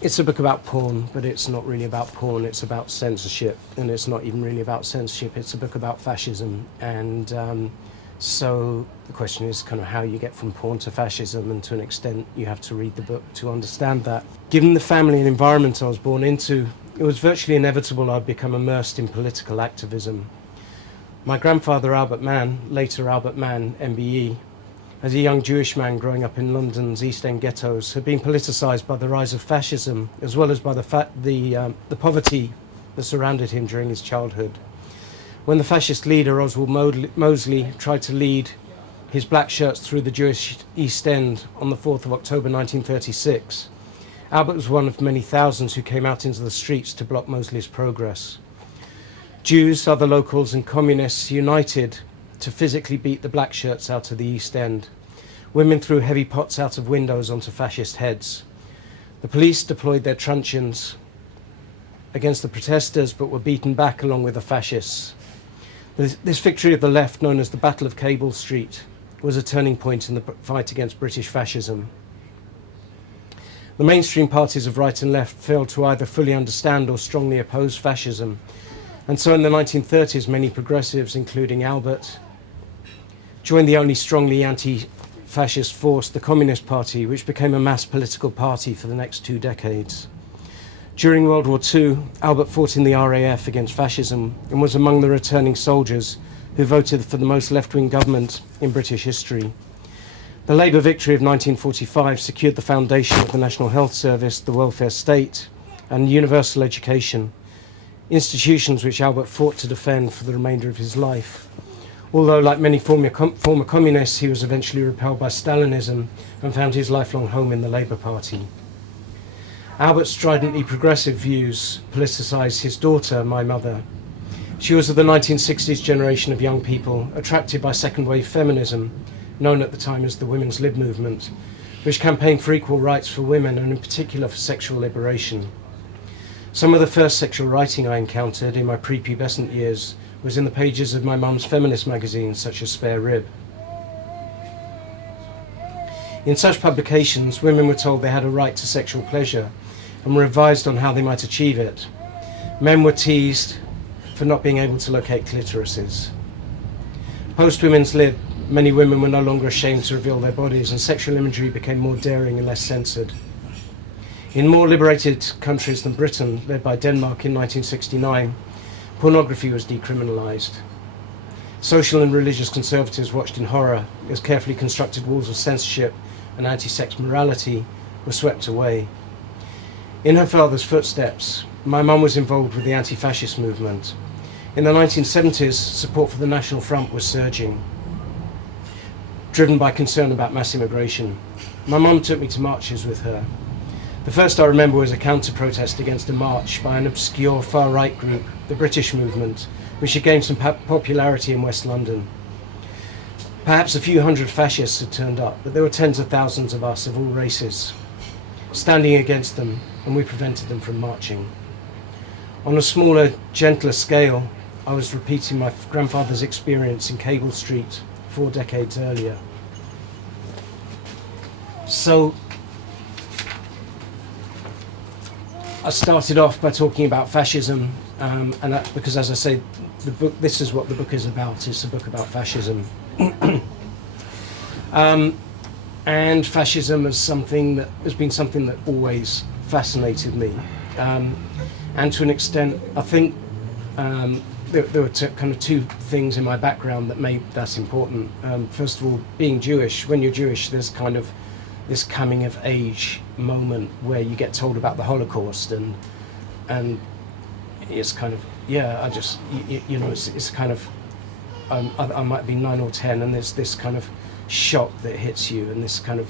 It's a book about porn, but it's not really about porn. It's about censorship, and it's not even really about censorship. It's a book about fascism, and so the question is kind of how you get from porn to fascism, and to an extent you have to read the book to understand that. Given the family and environment I was born into, it was virtually inevitable I'd become immersed in political activism. My grandfather, Albert Mann, later Albert Mann, MBE, as a young Jewish man growing up in London's East End ghettos, had been politicised by the rise of fascism, as well as by the poverty that surrounded him during his childhood. When the fascist leader, Oswald Mosley, tried to lead his black shirts through the Jewish East End on the 4th of October 1936, Albert was one of many thousands who came out into the streets to block Mosley's progress. Jews, other locals and communists united to physically beat the black shirts out of the East End. Women threw heavy pots out of windows onto fascist heads. The police deployed their truncheons against the protesters, but were beaten back along with the fascists. This victory of the left, known as the Battle of Cable Street, was a turning point in the fight against British fascism. The mainstream parties of right and left failed to either fully understand or strongly oppose fascism, and so in the 1930s many progressives, including Albert, joined the only strongly anti-fascist force, the Communist Party, which became a mass political party for the next 2 decades. During World War II, Albert fought in the RAF against fascism and was among the returning soldiers who voted for the most left-wing government in British history. The Labour victory of 1945 secured the foundation of the National Health Service, the welfare state, and universal education, institutions which Albert fought to defend for the remainder of his life. Although, like many former communists, he was eventually repelled by Stalinism and found his lifelong home in the Labour Party. Albert's stridently progressive views politicised his daughter, my mother. She was of the 1960s generation of young people attracted by second-wave feminism, known at the time as the Women's Lib movement, which campaigned for equal rights for women and in particular for sexual liberation. Some of the first sexual writing I encountered in my prepubescent years was in the pages of my mum's feminist magazines, such as Spare Rib. In such publications, women were told they had a right to sexual pleasure and were advised on how they might achieve it. Men were teased for not being able to locate clitorises. Post-Women's Lib, many women were no longer ashamed to reveal their bodies, and sexual imagery became more daring and less censored. In more liberated countries than Britain, led by Denmark in 1969, pornography was decriminalised. Social and religious conservatives watched in horror as carefully constructed walls of censorship and anti-sex morality were swept away. In her father's footsteps, my mum was involved with the anti-fascist movement. In the 1970s, support for the National Front was surging, driven by concern about mass immigration. My mum took me to marches with her. The first I remember was a counter-protest against a march by an obscure far-right group, the British Movement, which had gained some popularity in West London. Perhaps a few hundred fascists had turned up, but there were tens of thousands of us of all races standing against them, and we prevented them from marching. On a smaller, gentler scale, I was repeating my grandfather's experience in Cable Street 4 decades earlier. So I started off by talking about fascism, and that's because, as I say, this is what the book is about. It's a book about fascism. And fascism is something that has been something that always fascinated me. And to an extent, I think there were kind of 2 things in my background that made that important. First of all, being Jewish. When you're Jewish, there's kind of this coming of age moment where you get told about the Holocaust, and it's kind of, yeah, I just, you know, it's kind of, I might be 9 or 10, and there's this kind of shock that hits you, and this kind of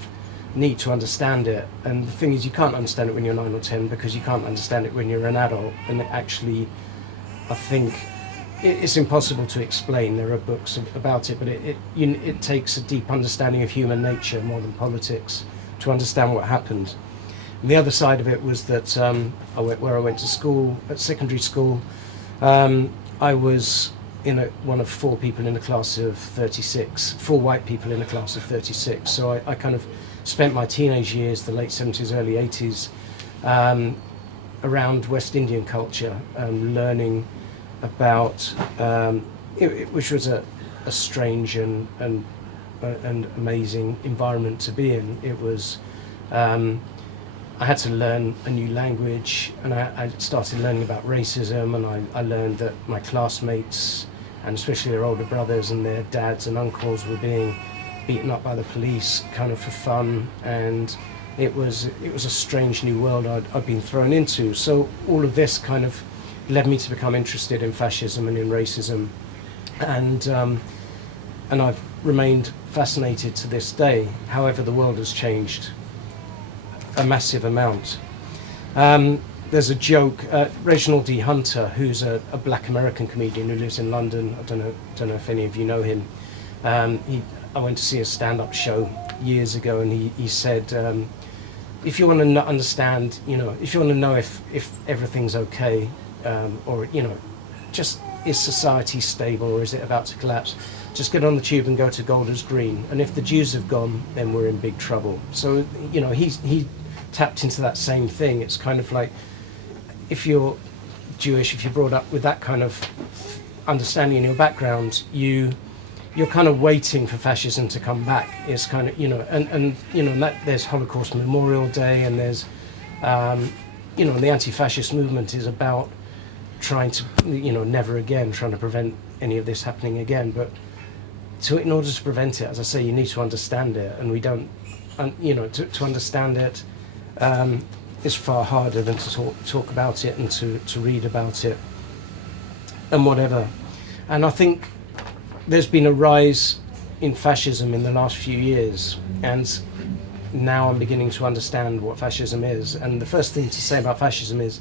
need to understand it. And the thing is, you can't understand it when you're 9 or 10 because you can't understand it when you're an adult. And it actually, I think, it's impossible to explain. There are books about it, but it takes a deep understanding of human nature more than politics to understand what happened. And the other side of it was that where I went to school, at secondary school, I was one of 4 people in a class of 36, 4 white people in a class of 36. So I kind of spent my teenage years, the late 70s, early 80s, around West Indian culture, learning about which was a strange and amazing environment to be in. It was I had to learn a new language, and I started learning about racism, and I learned that my classmates, and especially their older brothers and their dads and uncles, were being beaten up by the police kind of for fun, and it was a strange new world I'd been thrown into. So all of this kind of led me to become interested in fascism and in racism, and I've remained fascinated to this day. However, the world has changed a massive amount. There's a joke, Reginald D. Hunter, who's a black American comedian who lives in London. I don't know if any of you know him. I went to see a stand-up show years ago, and he said, if you want to understand, if you want to know if everything's okay, or just is society stable or is it about to collapse, just get on the tube and go to Golders Green, and if the Jews have gone, then we're in big trouble. So he tapped into that same thing. It's kind of like, if you're Jewish, if you're brought up with that kind of understanding in your background, you're kind of waiting for fascism to come back. It's kind of, and that there's Holocaust Memorial Day, and there's the anti-fascist movement is about trying to, never again, trying to prevent any of this happening again. But in order to prevent it, as I say, you need to understand it, and we don't, to understand it is far harder than to talk about it and to read about it and whatever. And I think there's been a rise in fascism in the last few years, and now I'm beginning to understand what fascism is. And the first thing to say about fascism is,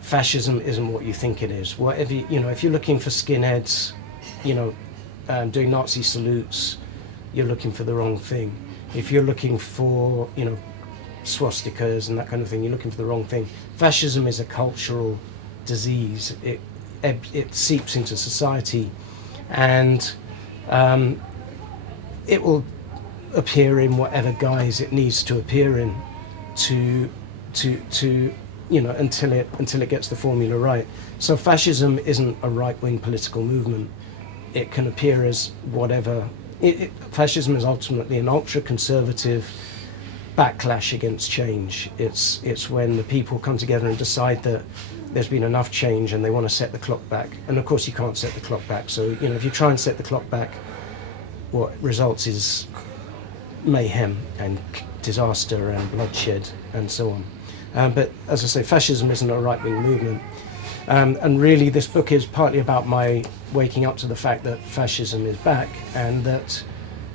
fascism isn't what you think it is. Whatever, if you're looking for skinheads, doing Nazi salutes, you're looking for the wrong thing. If you're looking for, swastikas and that kind of thing, you're looking for the wrong thing. Fascism is a cultural disease. It seeps into society, and it will appear in whatever guise it needs to appear in, until it gets the formula right. So fascism isn't a right-wing political movement. It can appear as whatever. Fascism is ultimately an ultra-conservative backlash against change. It's when the people come together and decide that there's been enough change and they want to set the clock back. And of course you can't set the clock back. So, if you try and set the clock back, what results is mayhem and disaster and bloodshed and so on. But as I say, fascism isn't a right-wing movement. And really this book is partly about my waking up to the fact that fascism is back, and that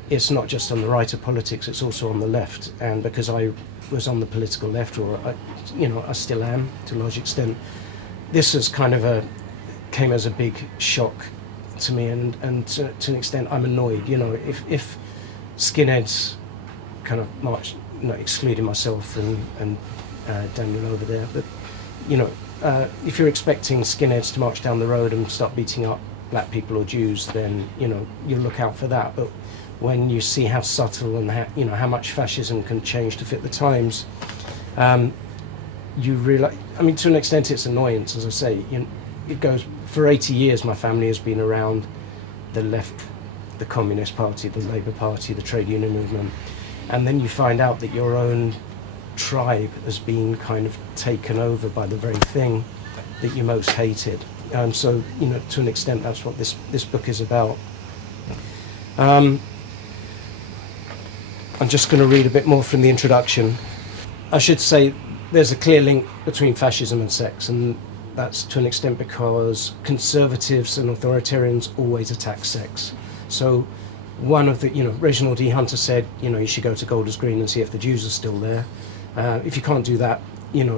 it's not just on the right of politics, it's also on the left. And because I was on the political left, or I still am to a large extent, this was kind of came as a big shock to me, and to an extent I'm annoyed. If skinheads kind of march, excluding myself and Daniel over there, but if you're expecting skinheads to march down the road and start beating up black people or Jews, then you'll look out for that. But when you see how subtle and how much fascism can change to fit the times, you realise. I mean, to an extent, it's annoyance. As I say, it goes for 80 years. My family has been around the left, the Communist Party, the Labour Party, the trade union movement, and then you find out that your own tribe has been kind of taken over by the very thing that you most hated. So, to an extent, that's what this book is about. I'm just going to read a bit more from the introduction. I should say there's a clear link between fascism and sex, and that's to an extent because conservatives and authoritarians always attack sex. So one of the, Reginald D. Hunter said, you should go to Golders Green and see if the Jews are still there. If you can't do that,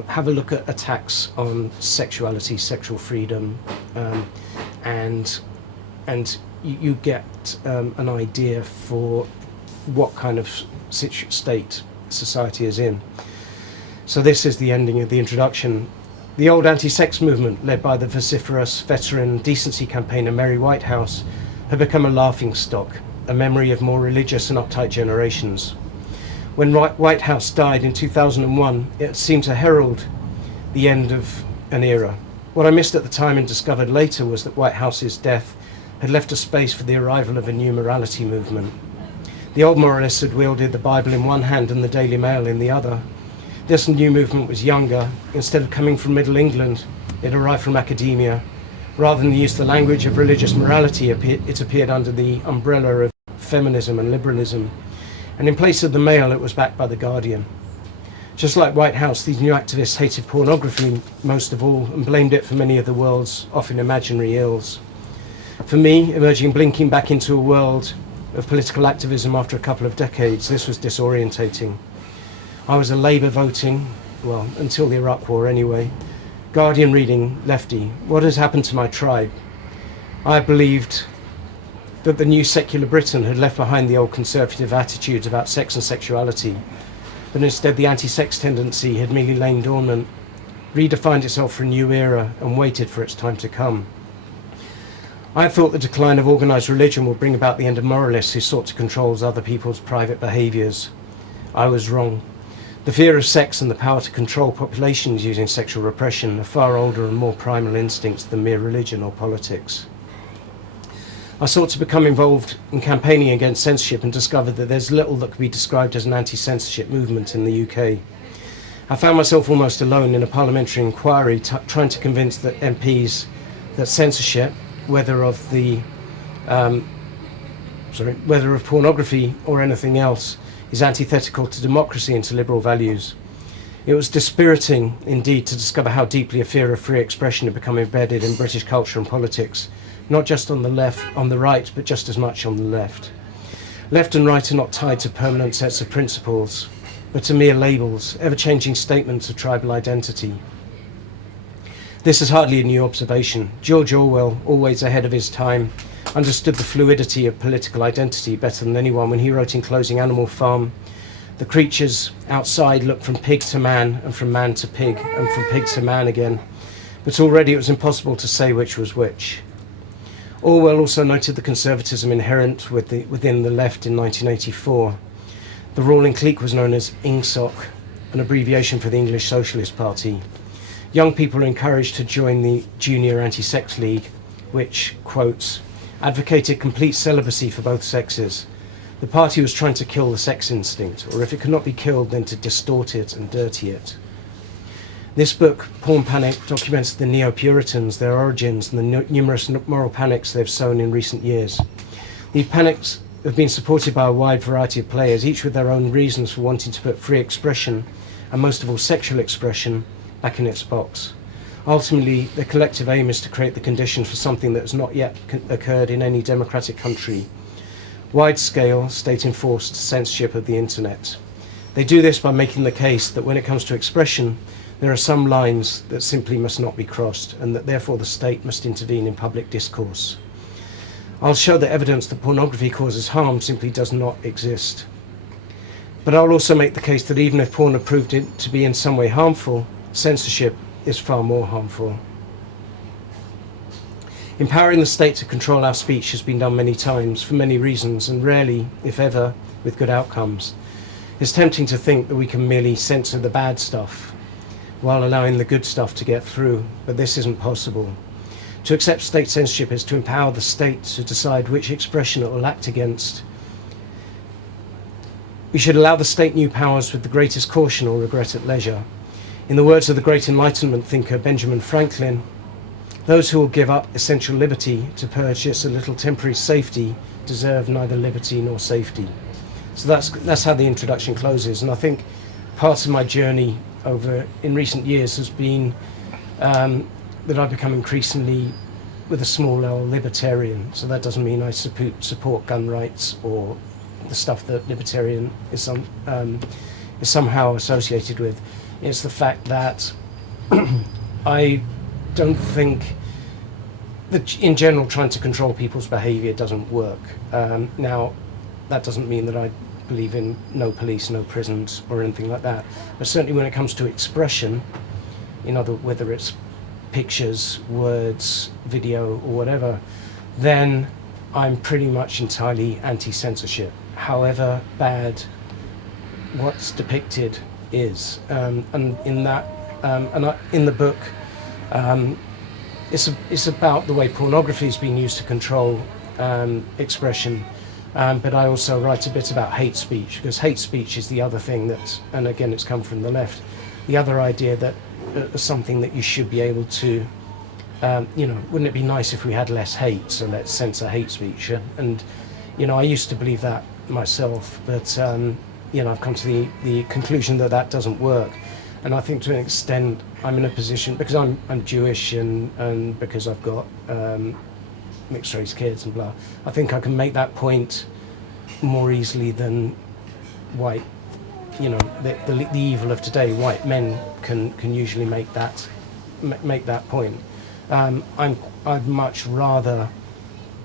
have a look at attacks on sexuality, sexual freedom, and you get an idea for what kind of state society is in. So this is the ending of the introduction. The old anti-sex movement, led by the vociferous veteran decency campaigner Mary Whitehouse, had become a laughingstock, a memory of more religious and uptight generations. When White House died in 2001, it seemed to herald the end of an era. What I missed at the time and discovered later was that White House's death had left a space for the arrival of a new morality movement. The old moralists had wielded the Bible in one hand and the Daily Mail in the other. This new movement was younger. Instead of coming from Middle England, it arrived from academia. Rather than use the language of religious morality, it appeared under the umbrella of feminism and liberalism. And in place of the Mail, it was backed by the Guardian. Just like White House, these new activists hated pornography most of all and blamed it for many of the world's often imaginary ills. For me, emerging blinking back into a world of political activism after a couple of decades, this was disorientating. I was a Labour voting, well, until the Iraq War anyway, Guardian reading lefty. What has happened to my tribe? I believed that the new secular Britain had left behind the old conservative attitudes about sex and sexuality, but instead the anti-sex tendency had merely lain dormant, redefined itself for a new era and waited for its time to come. I thought the decline of organised religion would bring about the end of moralists who sought to control other people's private behaviours. I was wrong. The fear of sex and the power to control populations using sexual repression are far older and more primal instincts than mere religion or politics. I sought to become involved in campaigning against censorship and discovered that there's little that could be described as an anti-censorship movement in the UK. I found myself almost alone in a parliamentary inquiry trying to convince the MPs that censorship, whether of pornography or anything else, is antithetical to democracy and to liberal values. It was dispiriting indeed to discover how deeply a fear of free expression had become embedded in British culture and politics, not just on the right, but just as much on the left. Left and right are not tied to permanent sets of principles, but to mere labels, ever-changing statements of tribal identity. This is hardly a new observation. George Orwell, always ahead of his time, understood the fluidity of political identity better than anyone when he wrote in Closing Animal Farm, "The creatures outside look from pig to man and from man to pig and from pig to man again, but already it was impossible to say which was which." Orwell also noted the conservatism inherent within the left in 1984. The ruling clique was known as INGSOC, an abbreviation for the English Socialist Party. Young people were encouraged to join the Junior Anti-Sex League, which, quotes, advocated complete celibacy for both sexes. The party was trying to kill the sex instinct, or if it could not be killed, then to distort it and dirty it. This book, Porn Panic, documents the Neo-Puritans, their origins, and the numerous moral panics they've sown in recent years. These panics have been supported by a wide variety of players, each with their own reasons for wanting to put free expression, and most of all sexual expression, back in its box. Ultimately, their collective aim is to create the conditions for something that has not yet occurred in any democratic country: wide-scale, state-enforced censorship of the internet. They do this by making the case that when it comes to expression, there are some lines that simply must not be crossed, and that therefore the state must intervene in public discourse. I'll show that evidence that pornography causes harm simply does not exist. But I'll also make the case that even if porn are proved to be in some way harmful, censorship is far more harmful. Empowering the state to control our speech has been done many times, for many reasons, and rarely, if ever, with good outcomes. It's tempting to think that we can merely censor the bad stuff while allowing the good stuff to get through, but this isn't possible. To accept state censorship is to empower the state to decide which expression it will act against. We should allow the state new powers with the greatest caution or regret at leisure. In the words of the great Enlightenment thinker Benjamin Franklin, those who will give up essential liberty to purchase a little temporary safety deserve neither liberty nor safety. So that's how the introduction closes, and I think part of my journey in recent years has been that I've become increasingly, with a small L, libertarian. So that doesn't mean I support gun rights or the stuff that libertarian is somehow associated with. It's the fact that I don't think that in general trying to control people's behaviour doesn't work. Now, that doesn't mean that I believe in no police, no prisons or anything like that. But certainly when it comes to expression, whether it's pictures, words, video or whatever, then I'm pretty much entirely anti-censorship. However bad what's depicted is. And in that, in the book, it's about the way pornography is being used to control expression. But I also write a bit about hate speech, because hate speech is the other thing that's, and again it's come from the left, the other idea that something that you should be able to, you know, wouldn't it be nice if we had less hate, so let's censor hate speech? And, you know, I used to believe that myself, but, you know, I've come to the conclusion that that doesn't work. And I think to an extent I'm in a position, because I'm Jewish and because I've got mixed race kids and blah, I think I can make that point more easily than white, you know, the evil of today. White men can usually make that point. I'd much rather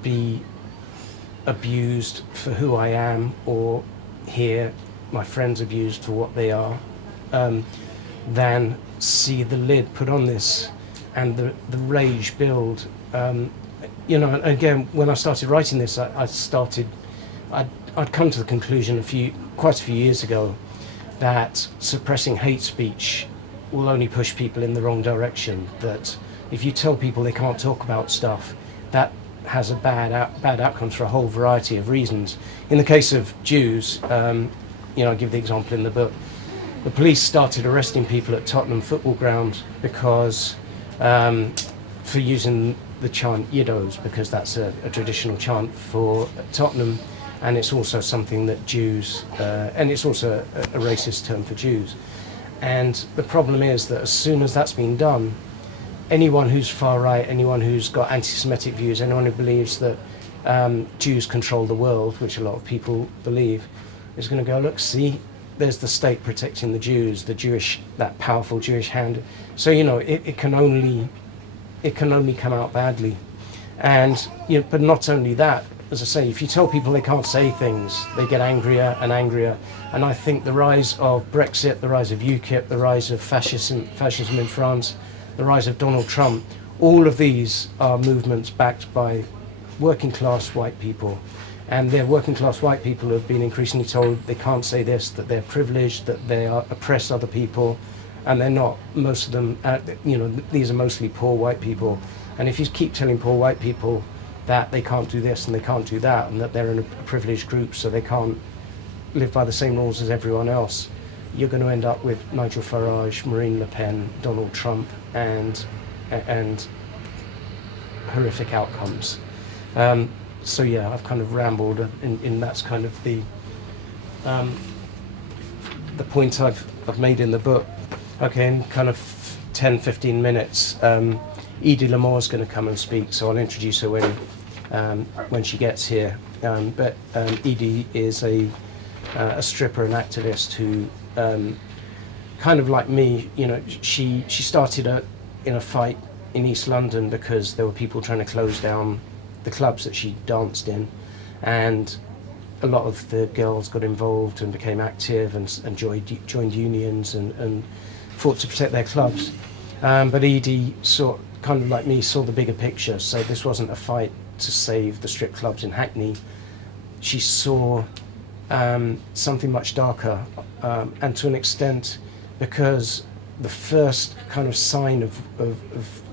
be abused for who I am, or hear my friends abused for what they are, than see the lid put on this and the rage build. You know, again, when I started writing this, I'd come to the conclusion quite a few years ago that suppressing hate speech will only push people in the wrong direction. That if you tell people they can't talk about stuff, that has a bad outcomes for a whole variety of reasons. In the case of Jews, you know, I give the example in the book. The police started arresting people at Tottenham football ground because for using the chant Yiddos, because that's a traditional chant for Tottenham, and it's also something that Jews, and it's also a racist term for Jews. And the problem is that as soon as that's been done, anyone who's far right, anyone who's got anti-Semitic views, anyone who believes that Jews control the world, which a lot of people believe, is going to go, look, see, there's the state protecting the Jews, that powerful Jewish hand. So, you know, it can only come out badly. And, you know, but not only that, as I say, if you tell people they can't say things, they get angrier and angrier. And I think the rise of Brexit, the rise of UKIP, the rise of fascism in France, the rise of Donald Trump, all of these are movements backed by working class white people. And they're working class white people who have been increasingly told they can't say this, that they're privileged, that they oppress other people, and they're not. Most of them, you know, these are mostly poor white people. And if you keep telling poor white people that they can't do this and they can't do that, and that they're in a privileged group so they can't live by the same rules as everyone else, you're going to end up with Nigel Farage, Marine Le Pen, Donald Trump, and horrific outcomes. So yeah, I've kind of rambled, and that's kind of the point I've made in the book. Okay, in kind of 10-15 minutes, Edie Lamort is going to come and speak, so I'll introduce her when she gets here. But Edie is a stripper and activist who, kind of like me, you know, she started in a fight in East London because there were people trying to close down the clubs that she danced in, and a lot of the girls got involved and became active and joined unions and fought to protect their clubs. But Edie, kind of like me, saw the bigger picture. So this wasn't a fight to save the strip clubs in Hackney. She saw something much darker, and to an extent, because the first kind of sign of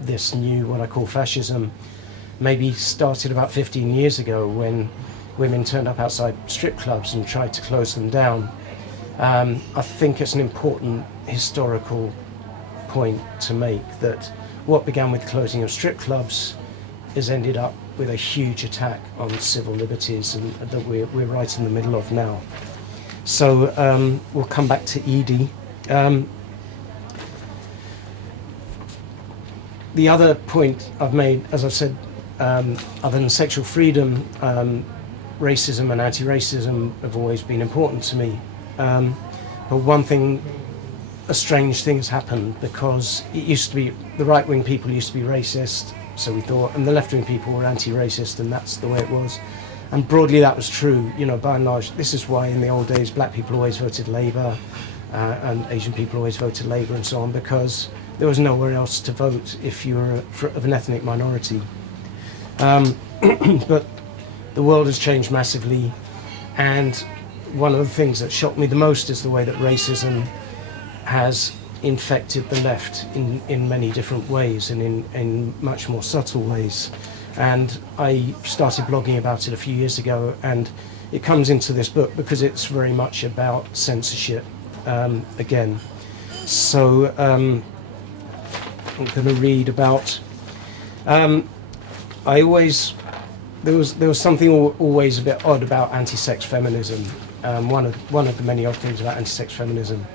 this new, what I call fascism, maybe started about 15 years ago when women turned up outside strip clubs and tried to close them down. I think it's an important historical point to make, that what began with closing of strip clubs has ended up with a huge attack on civil liberties, and that we're right in the middle of now. So we'll come back to Edie. The other point I've made, as I've said, other than sexual freedom, racism and anti-racism have always been important to me. But one thing, a strange thing has happened, because it used to be, the right-wing people used to be racist, so we thought, and the left-wing people were anti-racist, and that's the way it was. And broadly that was true, you know, by and large. This is why in the old days black people always voted Labour, and Asian people always voted Labour and so on, because there was nowhere else to vote if you were of an ethnic minority. But the world has changed massively, and one of the things that shocked me the most is the way that racism has infected the left in many different ways and in much more subtle ways. And I started blogging about it a few years ago, and it comes into this book because it's very much about censorship again. So I'm going to read about. There was something always a bit odd about anti-sex feminism. One of the many odd things about anti-sex feminism,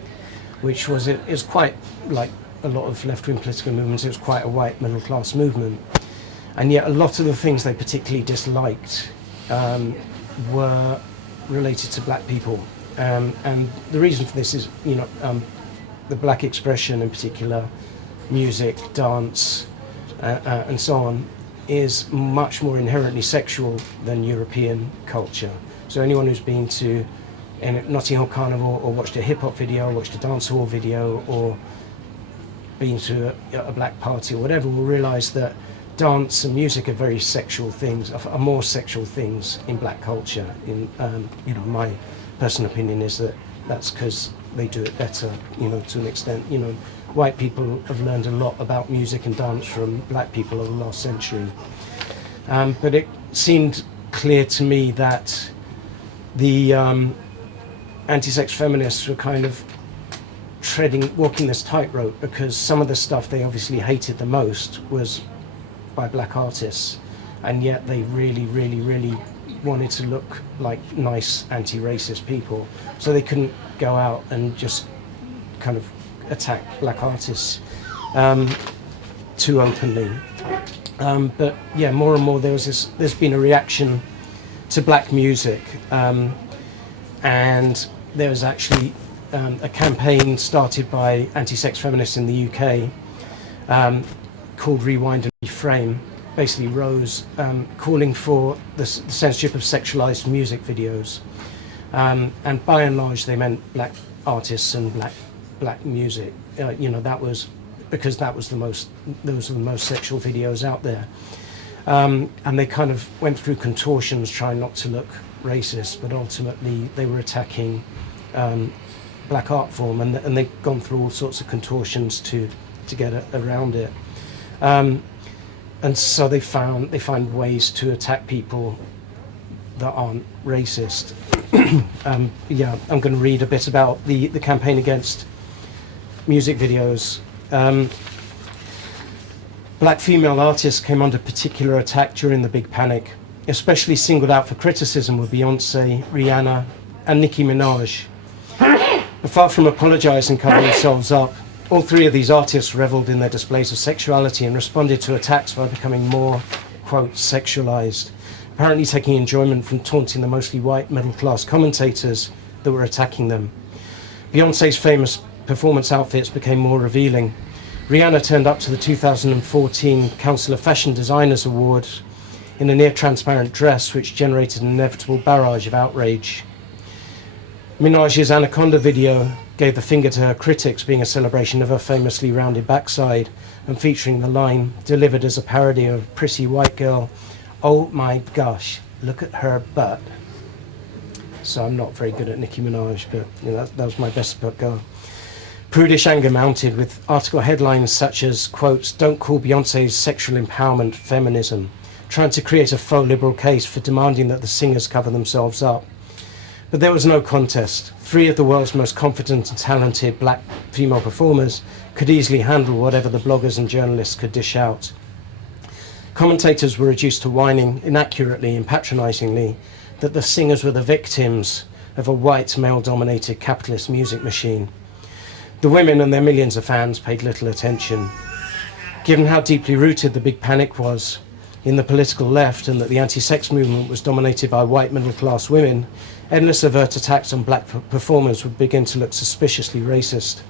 which was it was quite like a lot of left-wing political movements. It was quite a white middle-class movement, and yet a lot of the things they particularly disliked were related to black people. And the reason for this is, the black expression in particular, music, dance, and so on, is much more inherently sexual than European culture. So anyone who's been to a Notting Hill Carnival or watched a hip-hop video, watched a dance hall video, or been to a black party or whatever will realise that dance and music are very sexual things, are more sexual things in black culture. My personal opinion is that that's because they do it better, to an extent. White people have learned a lot about music and dance from black people over the last century. But it seemed clear to me that the anti-sex feminists were kind of walking this tightrope, because some of the stuff they obviously hated the most was by black artists, and yet they really, really, really wanted to look like nice anti-racist people, so they couldn't go out and just kind of attack black artists too openly. But yeah, more and more there's been a reaction to black music, and there was actually a campaign started by anti-sex feminists in the UK called Rewind and Reframe, basically rose calling for the censorship of sexualized music videos, and by and large they meant black artists and black music. That was because those were the most sexual videos out there, and they kind of went through contortions trying not to look racist, but ultimately they were attacking black art form, and they've gone through all sorts of contortions to get around it. And so they find ways to attack people that aren't racist. I'm going to read a bit about the campaign against music videos. Black female artists came under particular attack during the Big Panic. Especially singled out for criticism were Beyonce, Rihanna, and Nicki Minaj. But far from apologising and covering themselves up, all three of these artists revelled in their displays of sexuality and responded to attacks by becoming more, quote, sexualised, apparently taking enjoyment from taunting the mostly white middle-class commentators that were attacking them. Beyonce's famous performance outfits became more revealing. Rihanna turned up to the 2014 Council of Fashion Designers Award in a near-transparent dress, which generated an inevitable barrage of outrage. Minaj's Anaconda video gave the finger to her critics, being a celebration of her famously rounded backside and featuring the line, delivered as a parody of a pretty white girl, "Oh my gosh, look at her butt." So I'm not very good at Nicki Minaj, but that was my best go. Prudish anger mounted, with article headlines such as, quote, "Don't call Beyonce's sexual empowerment feminism," trying to create a faux liberal case for demanding that the singers cover themselves up. But there was no contest. Three of the world's most confident and talented black female performers could easily handle whatever the bloggers and journalists could dish out. Commentators were reduced to whining inaccurately and patronisingly that the singers were the victims of a white male-dominated capitalist music machine. The women and their millions of fans paid little attention. Given how deeply rooted the Big Panic was in the political left, and that the anti-sex movement was dominated by white middle-class women, endless overt attacks on black performers would begin to look suspiciously racist.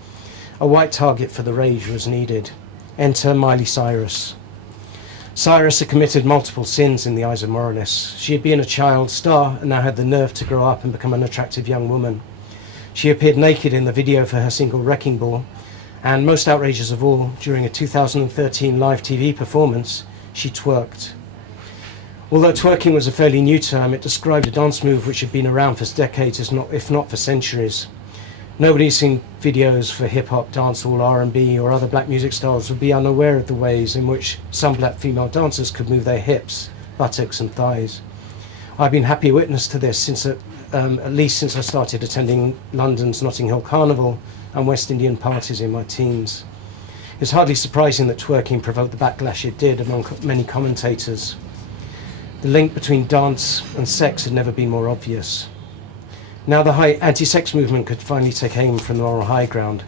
A white target for the rage was needed. Enter Miley Cyrus. Cyrus had committed multiple sins in the eyes of moralists. She had been a child star and now had the nerve to grow up and become an attractive young woman. She appeared naked in the video for her single Wrecking Ball, and most outrageous of all, during a 2013 live TV performance, she twerked. Although twerking was a fairly new term, it described a dance move which had been around for decades, if not for centuries. Nobody's seen videos for hip-hop, dancehall, R&B or other black music styles would be unaware of the ways in which some black female dancers could move their hips, buttocks and thighs. I've been happy witness to this since at least since I started attending London's Notting Hill Carnival and West Indian parties in my teens. It's hardly surprising that twerking provoked the backlash it did among many commentators. The link between dance and sex had never been more obvious. Now the anti-sex movement could finally take aim from the moral high ground.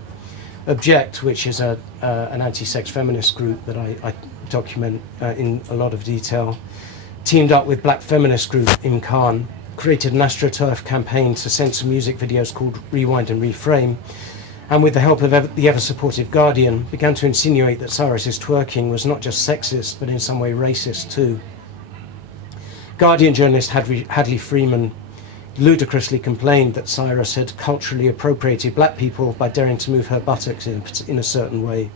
Object, which is an anti-sex feminist group that I document in a lot of detail, teamed up with black feminist group Imkan, created an AstroTurf campaign to censor music videos called Rewind and Reframe, and with the help of the ever-supportive Guardian, began to insinuate that Cyrus's twerking was not just sexist, but in some way racist too. Guardian journalist Hadley Freeman ludicrously complained that Cyrus had culturally appropriated black people by daring to move her buttocks in a certain way,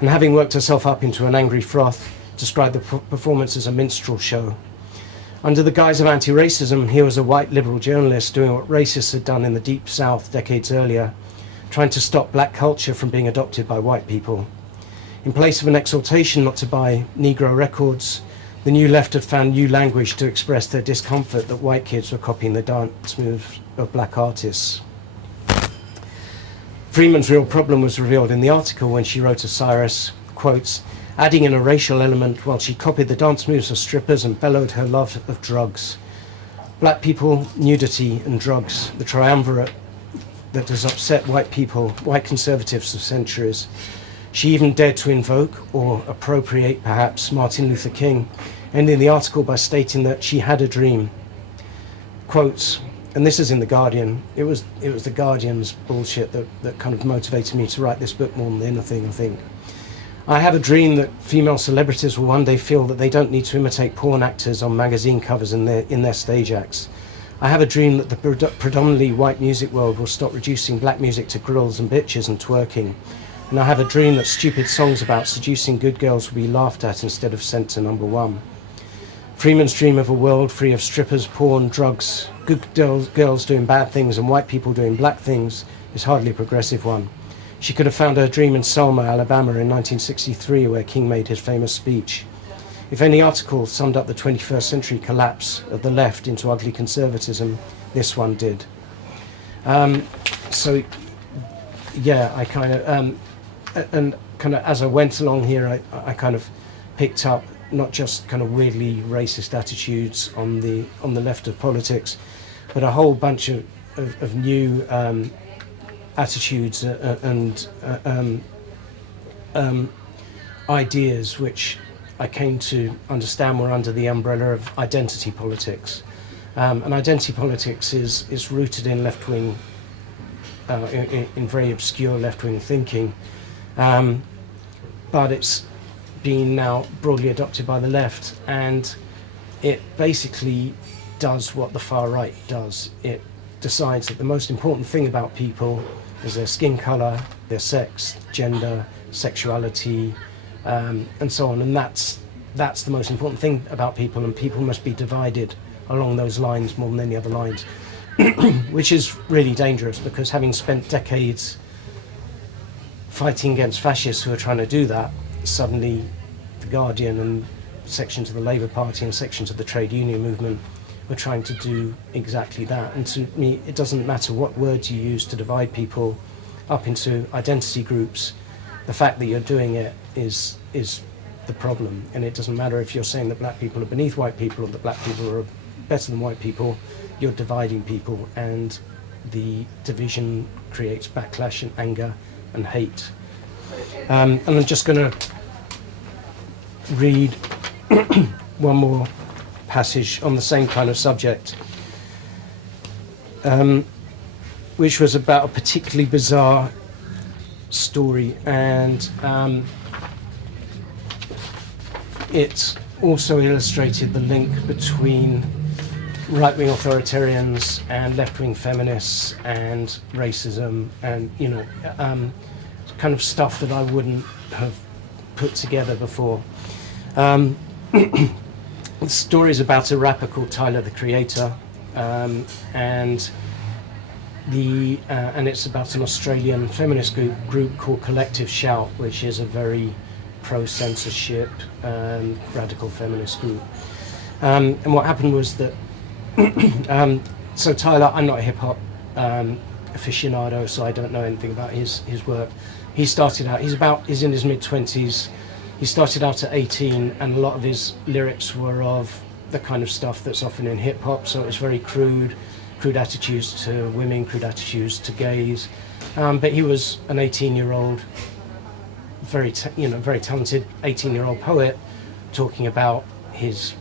and having worked herself up into an angry froth, described the performance as a minstrel show. Under the guise of anti-racism, he was a white liberal journalist doing what racists had done in the Deep South decades earlier, trying to stop black culture from being adopted by white people. In place of an exhortation not to buy Negro records, the New Left had found new language to express their discomfort that white kids were copying the dance moves of black artists. Freeman's real problem was revealed in the article when she wrote of Cyrus, quotes, adding in a racial element while she copied the dance moves of strippers and bellowed her love of drugs. Black people, nudity and drugs, the triumvirate that has upset white people, white conservatives for centuries. She even dared to invoke, or appropriate perhaps, Martin Luther King, ending the article by stating that she had a dream. Quotes, and this is in The Guardian, it was The Guardian's bullshit that kind of motivated me to write this book more than anything, I think. I have a dream that female celebrities will one day feel that they don't need to imitate porn actors on magazine covers in their stage acts. I have a dream that the predominantly white music world will stop reducing black music to grills and bitches and twerking. And I have a dream that stupid songs about seducing good girls will be laughed at instead of sent to number one. Freeman's dream of a world free of strippers, porn, drugs, good girls doing bad things and white people doing black things is hardly a progressive one. She could have found her dream in Selma, Alabama in 1963, where King made his famous speech. If any article summed up the 21st century collapse of the left into ugly conservatism, this one did. So, yeah, I kind of, and kind of as I went along here, I kind of picked up not just kind of weirdly racist attitudes on the left of politics, but a whole bunch of new attitudes and ideas which I came to understand were under the umbrella of identity politics. And identity politics is rooted in left-wing, in very obscure left-wing thinking, but it's been now broadly adopted by the left, and it basically does what the far right does. It decides that the most important thing about people is their skin colour, their sex, gender, sexuality, and so on, and that's the most important thing about people, and people must be divided along those lines more than any other lines, which is really dangerous, because having spent decades fighting against fascists who are trying to do that, suddenly the Guardian and sections of the Labour Party and sections of the trade union movement were trying to do exactly that. And to me, it doesn't matter what words you use to divide people up into identity groups. The fact that you're doing it is the problem. And it doesn't matter if you're saying that black people are beneath white people or that black people are better than white people. You're dividing people, and the division creates backlash and anger and hate. And I'm just going to read one more passage on the same kind of subject, which was about a particularly bizarre story, and it also illustrated the link between right-wing authoritarians and left-wing feminists and racism, and kind of stuff that I wouldn't have put together before. The story is about a rapper called Tyler, the Creator, and it's about an Australian feminist group called Collective Shout, which is a very pro-censorship radical feminist group. And what happened was that so Tyler, I'm not a hip-hop aficionado, so I don't know anything about his work. He started out, he's in his mid-20s. He started out at 18, and a lot of his lyrics were of the kind of stuff that's often in hip-hop, so it was very crude attitudes to women, crude attitudes to gays. But he was an 18-year-old, very talented 18-year-old poet, talking about his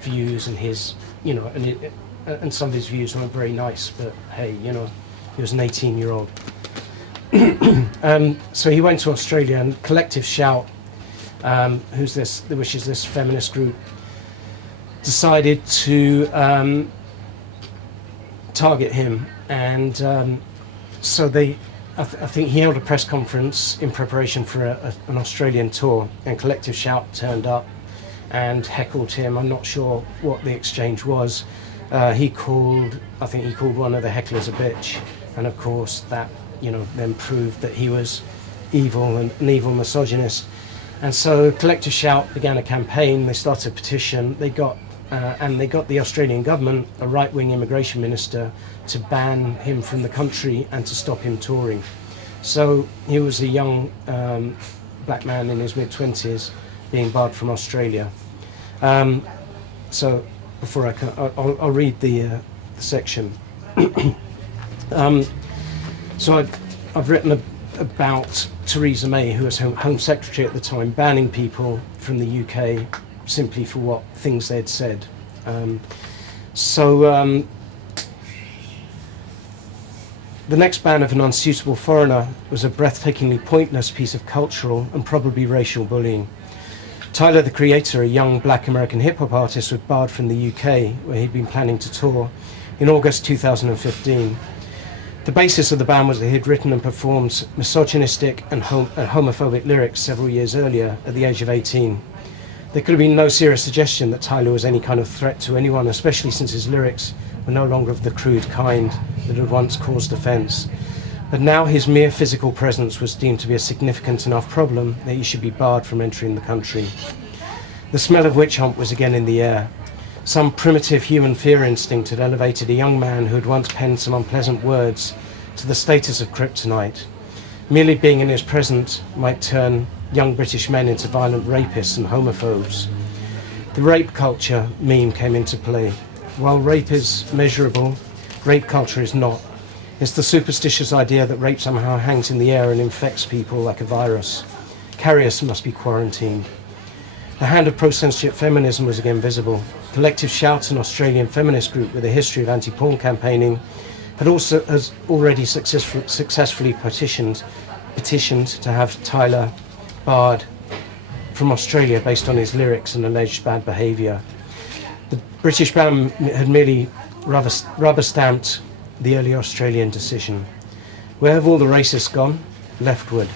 views and his, and some of his views weren't very nice, but hey, he was an 18-year-old. So he went to Australia, and Collective Shout, which is this feminist group, decided to target him, and so I think he held a press conference in preparation for an Australian tour, and Collective Shout turned up and heckled him. I'm not sure what the exchange was. I think he called one of the hecklers a bitch, and of course that then proved that he was evil and an evil misogynist. And so Collective Shout began a campaign. They started a petition. They got the Australian government, a right-wing immigration minister, to ban him from the country and to stop him touring. So he was a young black man in his mid-20s being barred from Australia. So before I'll read the section. So I've written about Theresa May, who was Home Secretary at the time, banning people from the UK simply for what things they'd said. The next ban of an unsuitable foreigner was a breathtakingly pointless piece of cultural and probably racial bullying. Tyler, the Creator, a young black American hip-hop artist, was barred from the UK, where he'd been planning to tour, in August 2015. The basis of the ban was that he'd written and performed misogynistic and homophobic lyrics several years earlier, at the age of 18. There could have been no serious suggestion that Tyler was any kind of threat to anyone, especially since his lyrics were no longer of the crude kind that had once caused offence. But now his mere physical presence was deemed to be a significant enough problem that he should be barred from entering the country. The smell of witch hunt was again in the air. Some primitive human fear instinct had elevated a young man who had once penned some unpleasant words to the status of kryptonite. Merely being in his presence might turn young British men into violent rapists and homophobes. The rape culture meme came into play. While rape is measurable, rape culture is not. It's the superstitious idea that rape somehow hangs in the air and infects people like a virus. Carriers must be quarantined. The hand of pro-censorship feminism was again visible. Collective Shout, an Australian feminist group with a history of anti-porn campaigning, has already successfully petitioned to have Tyler barred from Australia based on his lyrics and alleged bad behaviour. The British ban had merely rubber-stamped the early Australian decision. Where have all the racists gone? Leftward.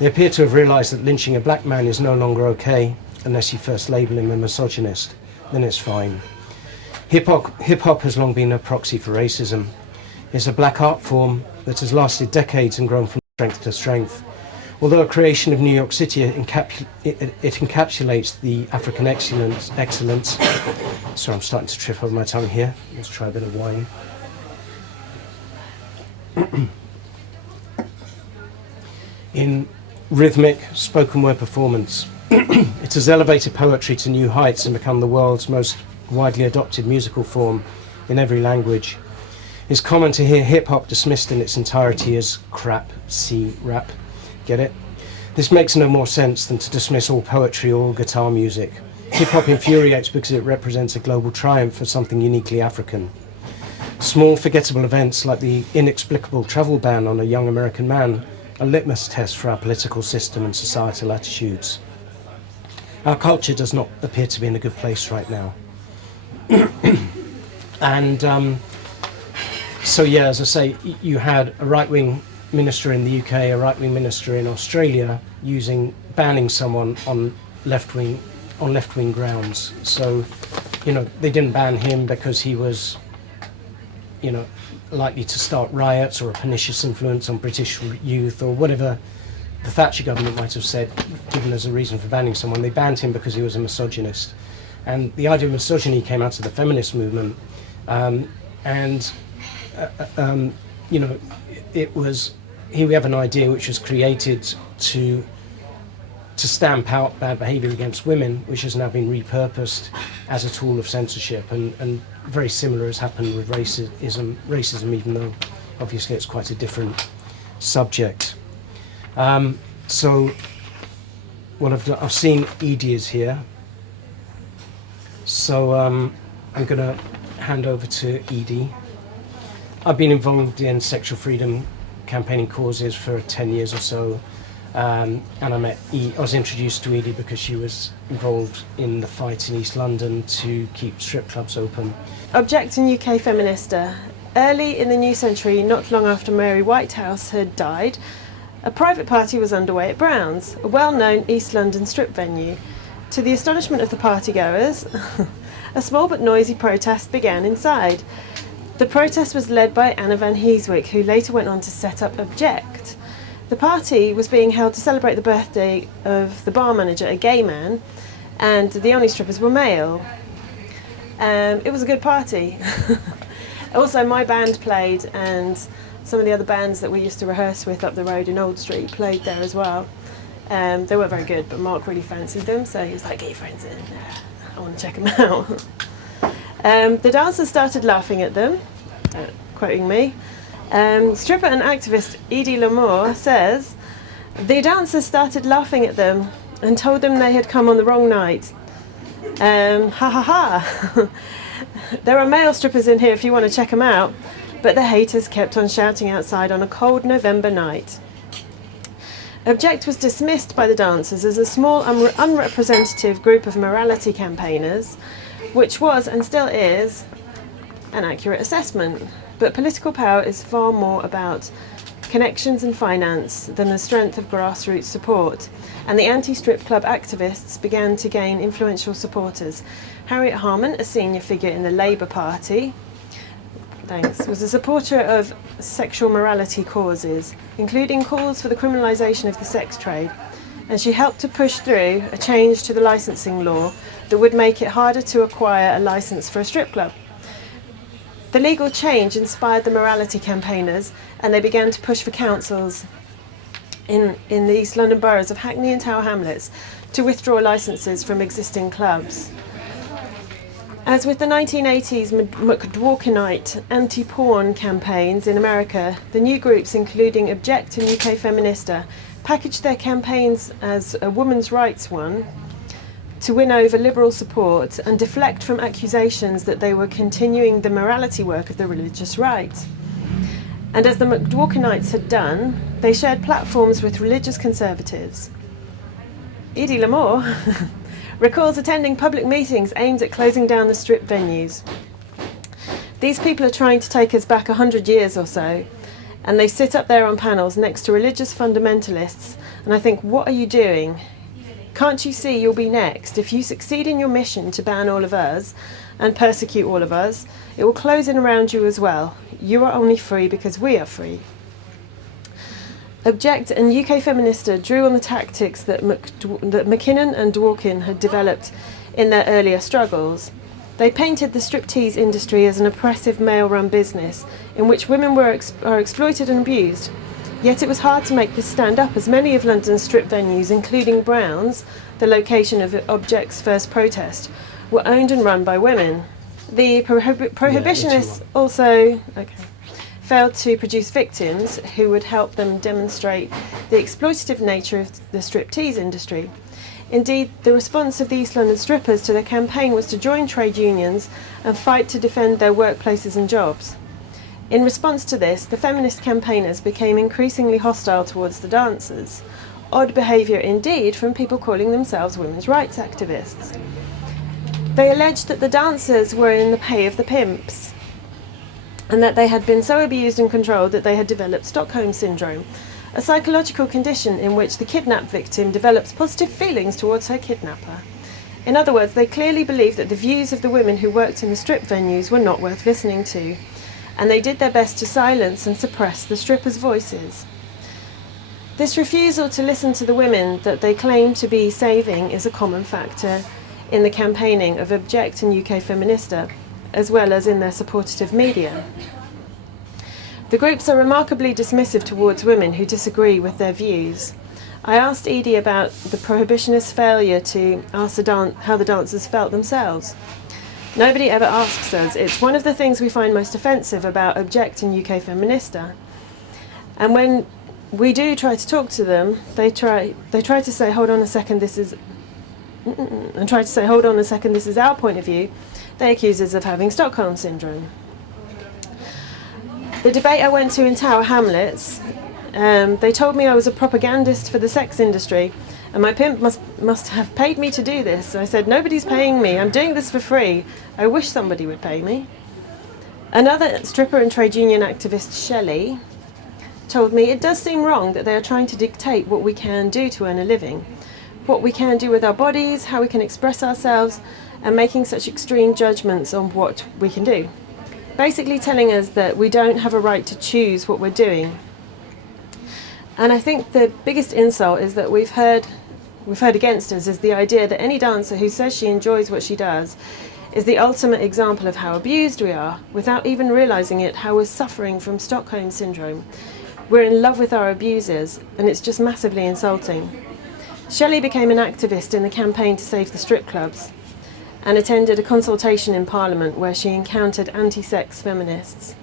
They appear to have realised that lynching a black man is no longer okay unless you first label him a misogynist. Then it's fine. Hip-hop has long been a proxy for racism. It's a black art form that has lasted decades and grown from strength to strength. Although a creation of New York City, it encapsulates the African excellence. Sorry, I'm starting to trip over my tongue here. Let's try a bit of wine. In rhythmic spoken word performance. It has elevated poetry to new heights and become the world's most widely adopted musical form in every language. It's common to hear hip-hop dismissed in its entirety as crap, rap. Get it? This makes no more sense than to dismiss all poetry or all guitar music. Hip-hop infuriates because it represents a global triumph for something uniquely African. Small, forgettable events like the inexplicable travel ban on a young American man are litmus tests for our political system and societal attitudes. Our culture does not appear to be in a good place right now. And so, yeah, as I say, you had a right-wing minister in the UK, a right-wing minister in Australia, banning someone on left-wing grounds. So they didn't ban him because he was, likely to start riots or a pernicious influence on British youth or whatever the Thatcher government might have said, given as a reason for banning someone. They banned him because he was a misogynist. And the idea of misogyny came out of the feminist movement. It was, here we have an idea which was created to stamp out bad behaviour against women, which has now been repurposed as a tool of censorship, and very similar has happened with racism, even though obviously it's quite a different subject. So what I've seen Edie is here, so I'm going to hand over to Edie. I've been involved in sexual freedom campaigning causes for 10 years or so. And I was introduced to Edie because she was involved in the fight in East London to keep strip clubs open. Object and UK Feminista. Early in the new century, not long after Mary Whitehouse had died, a private party was underway at Brown's, a well-known East London strip venue. To the astonishment of the partygoers, a small but noisy protest began inside. The protest was led by Anna Van Heeswick, who later went on to set up Object. The party was being held to celebrate the birthday of the bar manager, a gay man, and the only strippers were male. It was a good party. Also, my band played, and some of the other bands that we used to rehearse with up the road in Old Street played there as well. They weren't very good, but Mark really fancied them, so he was like, "Get your friends in, I want to check them out." The dancers started laughing at them, quoting me. Stripper and activist Edie Lamort says, "The dancers started laughing at them and told them they had come on the wrong night. Ha ha ha. There are male strippers in here if you want to check them out." But the haters kept on shouting outside on a cold November night. Object was dismissed by the dancers as a small, unrepresentative group of morality campaigners, which was and still is an accurate assessment. But political power is far more about connections and finance than the strength of grassroots support, and the anti-strip club activists began to gain influential supporters. Harriet Harman, a senior figure in the Labour Party, was a supporter of sexual morality causes, including calls for the criminalisation of the sex trade, and she helped to push through a change to the licensing law that would make it harder to acquire a licence for a strip club. The legal change inspired the morality campaigners, and they began to push for councils in the East London boroughs of Hackney and Tower Hamlets to withdraw licences from existing clubs. As with the 1980s McDworkinite anti-porn campaigns in America, the new groups, including Object and UK Feminista, packaged their campaigns as a women's rights one to win over liberal support and deflect from accusations that they were continuing the morality work of the religious right. And as the McDworkinites had done, they shared platforms with religious conservatives. Edie Lamort recalls attending public meetings aimed at closing down the strip venues. These people are trying to take us back 100 years or so, and they sit up there on panels next to religious fundamentalists, and I think, what are you doing? Can't you see you'll be next? If you succeed in your mission to ban all of us and persecute all of us, it will close in around you as well. You are only free because we are free. Object and UK Feminista drew on the tactics that McKinnon and Dworkin had developed in their earlier struggles. They painted the striptease industry as an oppressive male-run business in which women are exploited and abused. Yet it was hard to make this stand up, as many of London's strip venues, including Brown's, the location of Object's first protest, were owned and run by women. The prohibitionists also failed to produce victims who would help them demonstrate the exploitative nature of the striptease industry. Indeed, the response of the East London strippers to their campaign was to join trade unions and fight to defend their workplaces and jobs. In response to this, the feminist campaigners became increasingly hostile towards the dancers. Odd behaviour indeed from people calling themselves women's rights activists. They alleged that the dancers were in the pay of the pimps, and that they had been so abused and controlled that they had developed Stockholm Syndrome, a psychological condition in which the kidnapped victim develops positive feelings towards her kidnapper. In other words, they clearly believed that the views of the women who worked in the strip venues were not worth listening to, and they did their best to silence and suppress the strippers' voices. This refusal to listen to the women that they claim to be saving is a common factor in the campaigning of Object and UK Feminista, as well as in their supportive media. The groups are remarkably dismissive towards women who disagree with their views. I asked Edie about the prohibitionist failure to ask how the dancers felt themselves. Nobody ever asks us. It's one of the things we find most offensive about Object and UK Feminista. And when we do try to talk to them, they try to say, hold on a second, this is our point of view. They accuse us of having Stockholm Syndrome. The debate I went to in Tower Hamlets, they told me I was a propagandist for the sex industry, and my pimp must have paid me to do this. I said, nobody's paying me, I'm doing this for free. I wish somebody would pay me. Another stripper and trade union activist, Shelley, told me it does seem wrong that they are trying to dictate what we can do to earn a living, what we can do with our bodies, how we can express ourselves, and making such extreme judgments on what we can do. Basically telling us that we don't have a right to choose what we're doing. And I think the biggest insult is that we've heard against us is the idea that any dancer who says she enjoys what she does is the ultimate example of how abused we are, without even realising it, how we're suffering from Stockholm Syndrome. We're in love with our abusers, and it's just massively insulting. Shelley became an activist in the campaign to save the strip clubs, and attended a consultation in Parliament where she encountered anti-sex feminists.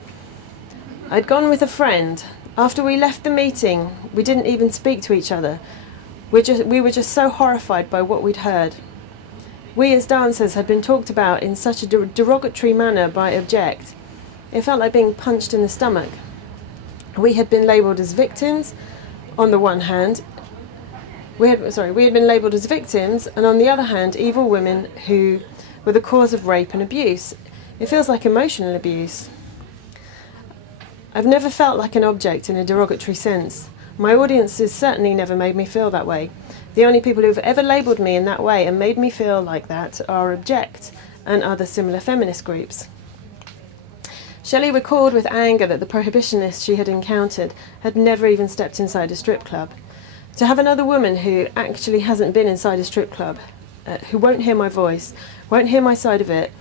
I'd gone with a friend. After we left the meeting, we didn't even speak to each other. We were just so horrified by what we'd heard. We as dancers had been talked about in such a derogatory manner by Object. It felt like being punched in the stomach. We had been labelled as victims, on the one hand. We had been labelled as victims, and on the other hand, evil women who were the cause of rape and abuse. It feels like emotional abuse. I've never felt like an object in a derogatory sense. My audiences certainly never made me feel that way. The only people who've ever labelled me in that way and made me feel like that are Object and other similar feminist groups. Shelley recalled with anger that the prohibitionists she had encountered had never even stepped inside a strip club. To have another woman who actually hasn't been inside a strip club, who won't hear my voice, won't hear my side of it,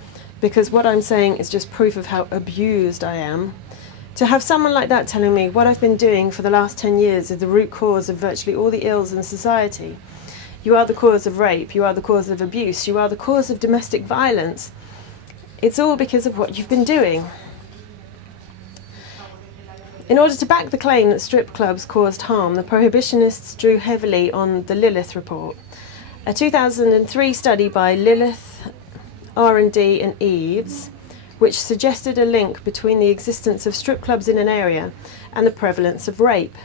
because what I'm saying is just proof of how abused I am. To have someone like that telling me what I've been doing for the last 10 years is the root cause of virtually all the ills in society. You are the cause of rape, you are the cause of abuse, you are the cause of domestic violence. It's all because of what you've been doing. In order to back the claim that strip clubs caused harm, the prohibitionists drew heavily on the Lilith report, a 2003 study by Lilith, R&D and Eves, which suggested a link between the existence of strip clubs in an area and the prevalence of rape.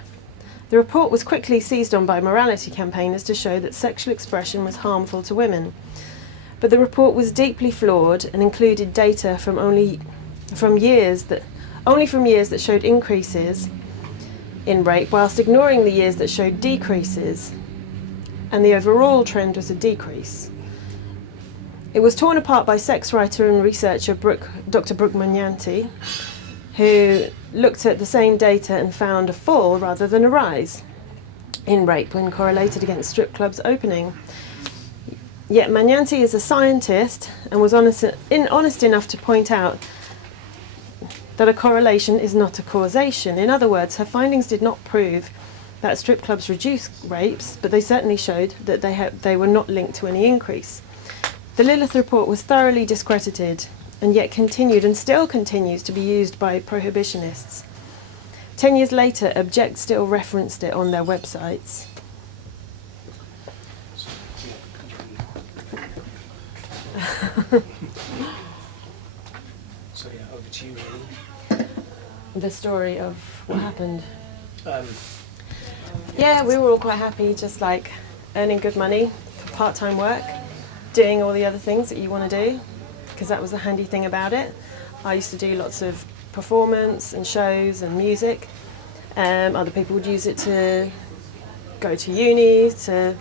The report was quickly seized on by morality campaigners to show that sexual expression was harmful to women. But the report was deeply flawed and included data from only from years that showed increases in rape, whilst ignoring the years that showed decreases, and the overall trend was a decrease. It was torn apart by sex writer and researcher Dr. Brooke Magnanti, who looked at the same data and found a fall rather than a rise in rape when correlated against strip clubs opening. Yet Magnanti is a scientist and was honest enough to point out that a correlation is not a causation. In other words, her findings did not prove that strip clubs reduce rapes, but they certainly showed that they were not linked to any increase. The Lilith report was thoroughly discredited and yet continued and still continues to be used by prohibitionists. 10 years later, Object still referenced it on their websites. So yeah, over to you really. The story of what happened. Yeah, we were all quite happy, just like earning good money for part-time work, doing all the other things that you want to do, because that was the handy thing about it. I used to do lots of performance and shows and music. Other people would use it to go to uni, to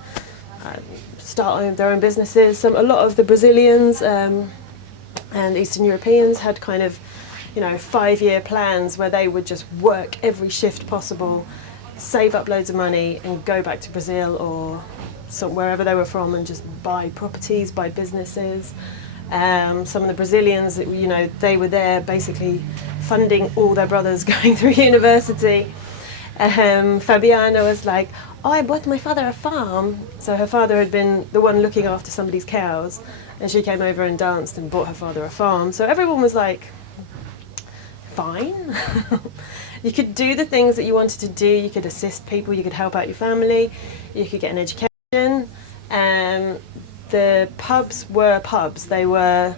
start their own businesses. A lot of the Brazilians and Eastern Europeans had kind of, 5-year plans where they would just work every shift possible, save up loads of money and go back to Brazil or wherever they were from and just buy properties, buy businesses. Some of the Brazilians, they were there basically funding all their brothers going through university. Fabiana was like, I bought my father a farm. So her father had been the one looking after somebody's cows, and she came over and danced and bought her father a farm. So everyone was like, fine. You could do the things that you wanted to do. You could assist people, you could help out your family, you could get an education. The pubs were pubs. They were,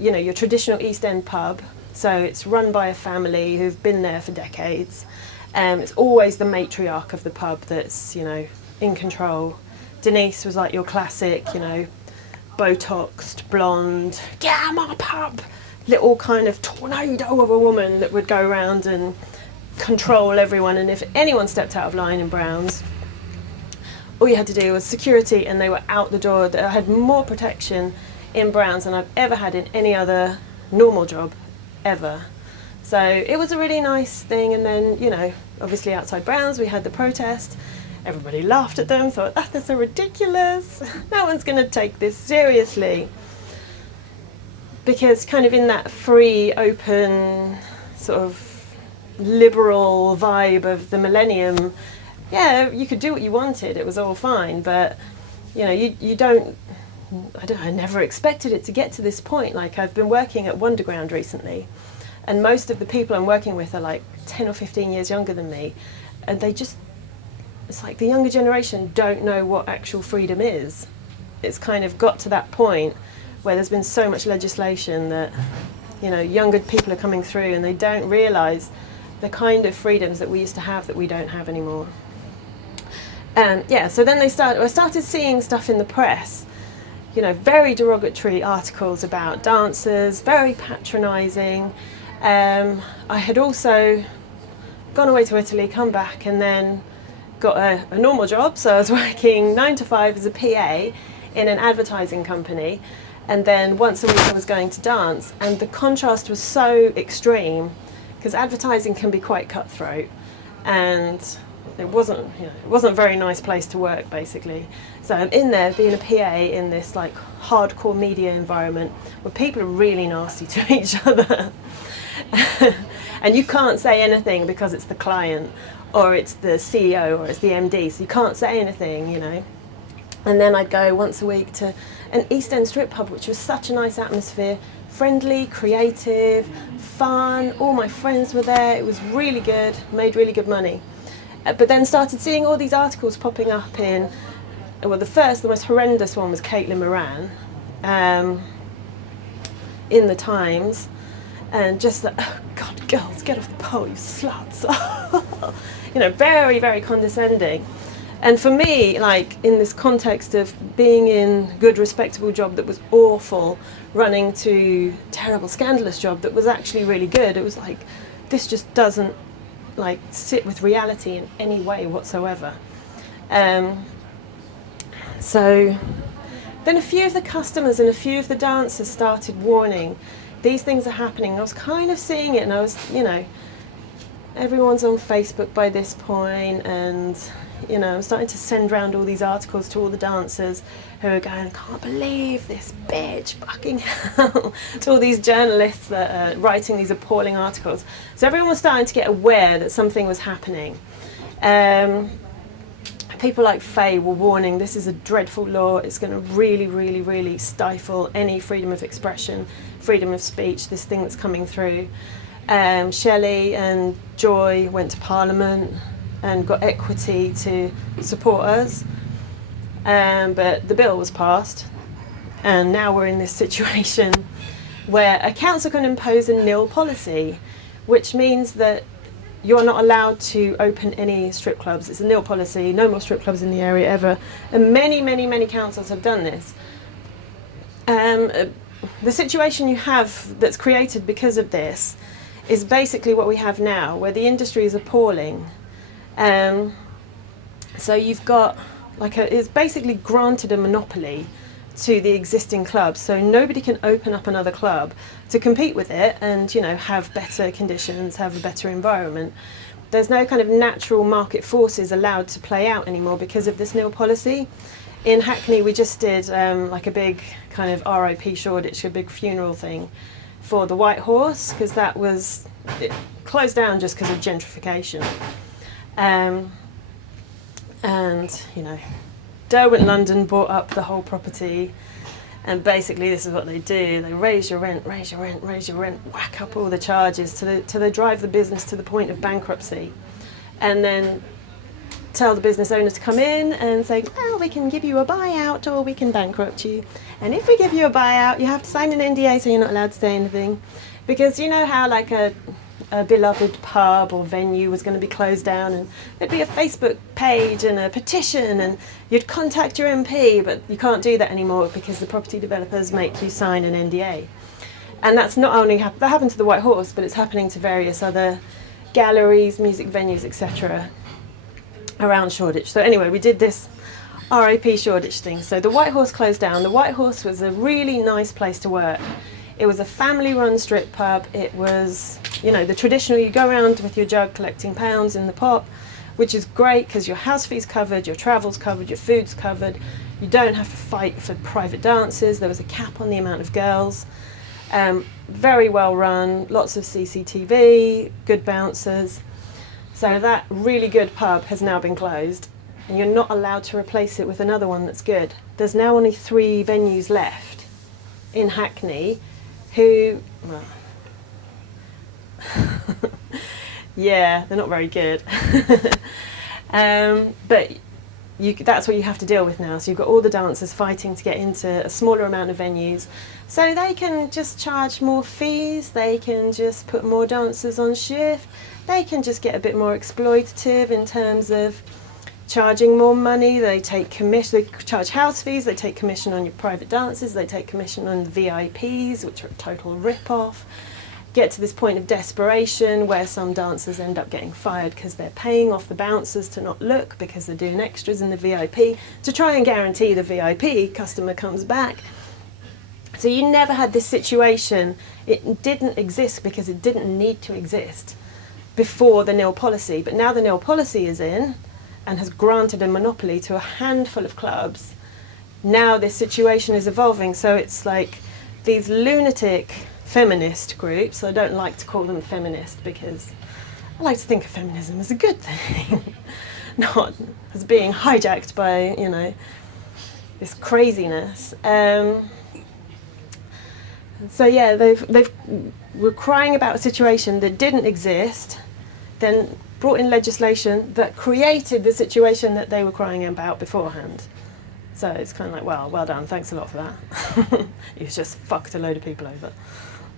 your traditional East End pub. So it's run by a family who've been there for decades. It's always the matriarch of the pub that's, in control. Denise was like your classic, Botoxed, blonde, yeah, my pub, little kind of tornado of a woman that would go around and control everyone. And if anyone stepped out of line in Browns, all you had to do was security and they were out the door. I had more protection in Browns than I've ever had in any other normal job ever. So it was a really nice thing. And then, obviously outside Browns we had the protest. Everybody laughed at them, thought, that's so ridiculous. No one's going to take this seriously. Because kind of in that free, open, sort of liberal vibe of the millennium, yeah, you could do what you wanted. It was all fine. But, you don't, I never expected it to get to this point. Like, I've been working at Wonderground recently, and most of the people I'm working with are like 10 or 15 years younger than me, and it's like the younger generation don't know what actual freedom is. It's kind of got to that point where there's been so much legislation that, younger people are coming through and they don't realise the kind of freedoms that we used to have that we don't have anymore. And so then I started seeing stuff in the press, very derogatory articles about dancers, very patronising. I had also gone away to Italy, come back, and then got a normal job. So I was working 9 to 5 as a PA in an advertising company, and then once a week I was going to dance. And the contrast was so extreme because advertising can be quite cutthroat, and it wasn't a very nice place to work basically. So I'm in there being a PA in this like hardcore media environment where people are really nasty to each other. And you can't say anything because it's the client or it's the CEO or it's the MD, so you can't say anything, And then I'd go once a week to an East End strip pub, which was such a nice atmosphere, friendly, creative, fun. All my friends were there. It was really good, made really good money. But then started seeing all these articles popping up in, the most horrendous one was Caitlin Moran in the Times. And just that, oh God, girls, get off the pole, you sluts. Very, very condescending. And for me, like, in this context of being in a good, respectable job that was awful, running to terrible, scandalous job that was actually really good, it was like, this just doesn't, like, sit with reality in any way whatsoever. So then a few of the customers and a few of the dancers started warning, these things are happening. I was kind of seeing it, and I was, everyone's on Facebook by this point, and, I'm starting to send round all these articles to all the dancers who are going, I can't believe this bitch, fucking hell, to all these journalists that are writing these appalling articles. So everyone was starting to get aware that something was happening. People like Faye were warning, this is a dreadful law, it's going to really, really, really stifle any freedom of expression, freedom of speech, this thing that's coming through. Shelley and Joy went to Parliament and got equity to support us, but the bill was passed, and now we're in this situation where a council can impose a nil policy, which means that you're not allowed to open any strip clubs. It's a nil policy, no more strip clubs in the area ever. And many, many, many councils have done this. The situation you have that's created because of this is basically what we have now, where the industry is appalling. So you've got it's basically granted a monopoly to the existing clubs, so nobody can open up another club to compete with it and, you know, have better conditions, have a better environment. There's no kind of natural market forces allowed to play out anymore because of this nil policy. In Hackney, we just did like a big kind of RIP Shoreditch, a big funeral thing for the White Horse, because it closed down just because of gentrification. And, you know, Derwent London bought up the whole property, and basically this is what they do. They raise your rent, raise your rent, raise your rent, whack up all the charges till they drive the business to the point of bankruptcy, and then tell the business owner to come in and say, well, we can give you a buyout or we can bankrupt you. And if we give you a buyout, you have to sign an NDA, so you're not allowed to say anything. Because you know how like a beloved pub or venue was going to be closed down, and there'd be a Facebook page and a petition, and you'd contact your MP, but you can't do that anymore because the property developers make you sign an NDA. And that's not only that happened to the White Horse, but it's happening to various other galleries, music venues, etc. around Shoreditch. So anyway, we did this RIP Shoreditch thing. So the White Horse closed down. The White Horse was a really nice place to work. It was a family-run strip pub. It was, you know, the traditional, you go around with your jug collecting pounds in the pot, which is great because your house fee's covered, your travel's covered, your food's covered. You don't have to fight for private dances. There was a cap on the amount of girls. Very well run, lots of CCTV, good bouncers. So that really good pub has now been closed, and you're not allowed to replace it with another one that's good. There's now only 3 venues left in Hackney who, well, yeah, they're not very good. But that's what you have to deal with now. So you've got all the dancers fighting to get into a smaller amount of venues. So they can just charge more fees, they can just put more dancers on shift, they can just get a bit more exploitative in terms of charging more money. They take commission, they charge house fees, they take commission on your private dances, they take commission on the VIPs, which are a total rip-off. Get to this point of desperation where some dancers end up getting fired because they're paying off the bouncers to not look because they're doing extras in the VIP to try and guarantee the VIP customer comes back. So you never had this situation. It didn't exist because it didn't need to exist before the nil policy. But now the nil policy is in and has granted a monopoly to a handful of clubs. Now this situation is evolving. So it's like these lunatic feminist groups. I don't like to call them feminist because I like to think of feminism as a good thing, not as being hijacked by, you know, this craziness. So yeah, we're crying about a situation that didn't exist, then brought in legislation that created the situation that they were crying about beforehand. So it's kind of like, well done, thanks a lot for that. You've just fucked a load of people over,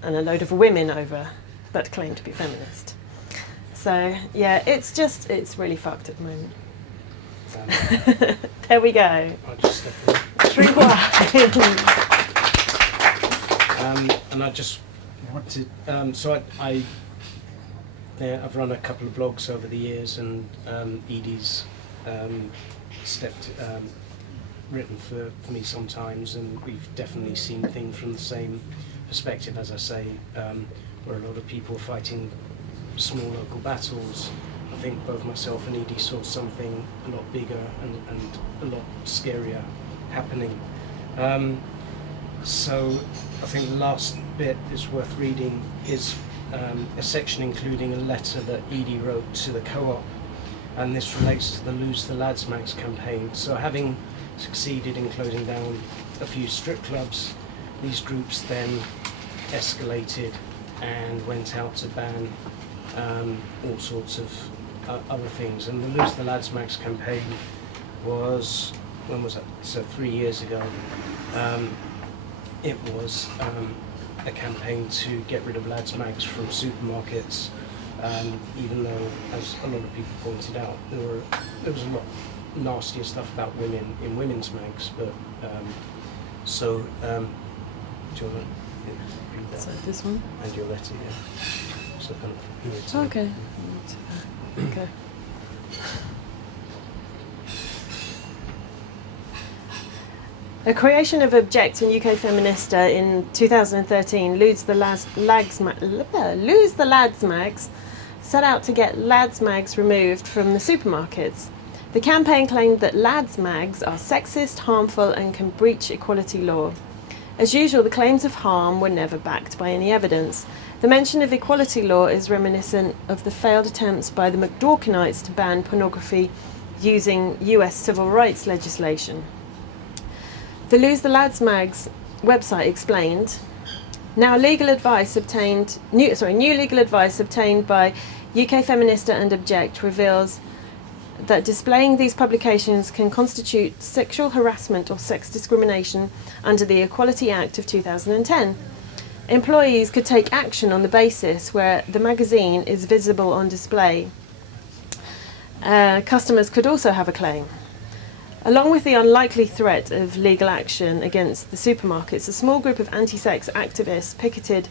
and a load of women over that claim to be feminist. So yeah, it's really fucked at the moment. There we go. I'll just step in. True wine. And I just wanted, so I've run a couple of blogs over the years, and Edie's written for me sometimes, and we've definitely seen things from the same perspective, as I say, where a lot of people are fighting small local battles. I think both myself and Edie saw something a lot bigger and a lot scarier happening. So I think the last bit is worth reading is a section including a letter that Edie wrote to the co-op, and this relates to the Lose the Lads Mags campaign. So having succeeded in closing down a few strip clubs, these groups then escalated and went out to ban all sorts of other things. And the Lose the Lads Mags campaign was, when was that? So 3 years ago. It was a campaign to get rid of lads mags from supermarkets, even though, as a lot of people pointed out, there was a lot nastier stuff about women in women's mags. But do you want to read that? So this one? And your letter, yeah. So kind of here to Okay. Okay. A creation of Object and UK Feminista in 2013, Lose the Lads Mags, set out to get lads mags removed from the supermarkets. The campaign claimed that lads mags are sexist, harmful and can breach equality law. As usual, the claims of harm were never backed by any evidence. The mention of equality law is reminiscent of the failed attempts by the McDawkinites to ban pornography using US civil rights legislation. The Lose the Lads Mags website explained, new legal advice obtained by UK Feminista and Object reveals that displaying these publications can constitute sexual harassment or sex discrimination under the Equality Act of 2010. Employees could take action on the basis where the magazine is visible on display. Customers could also have a claim. Along with the unlikely threat of legal action against the supermarkets, a small group of anti-sex activists picketed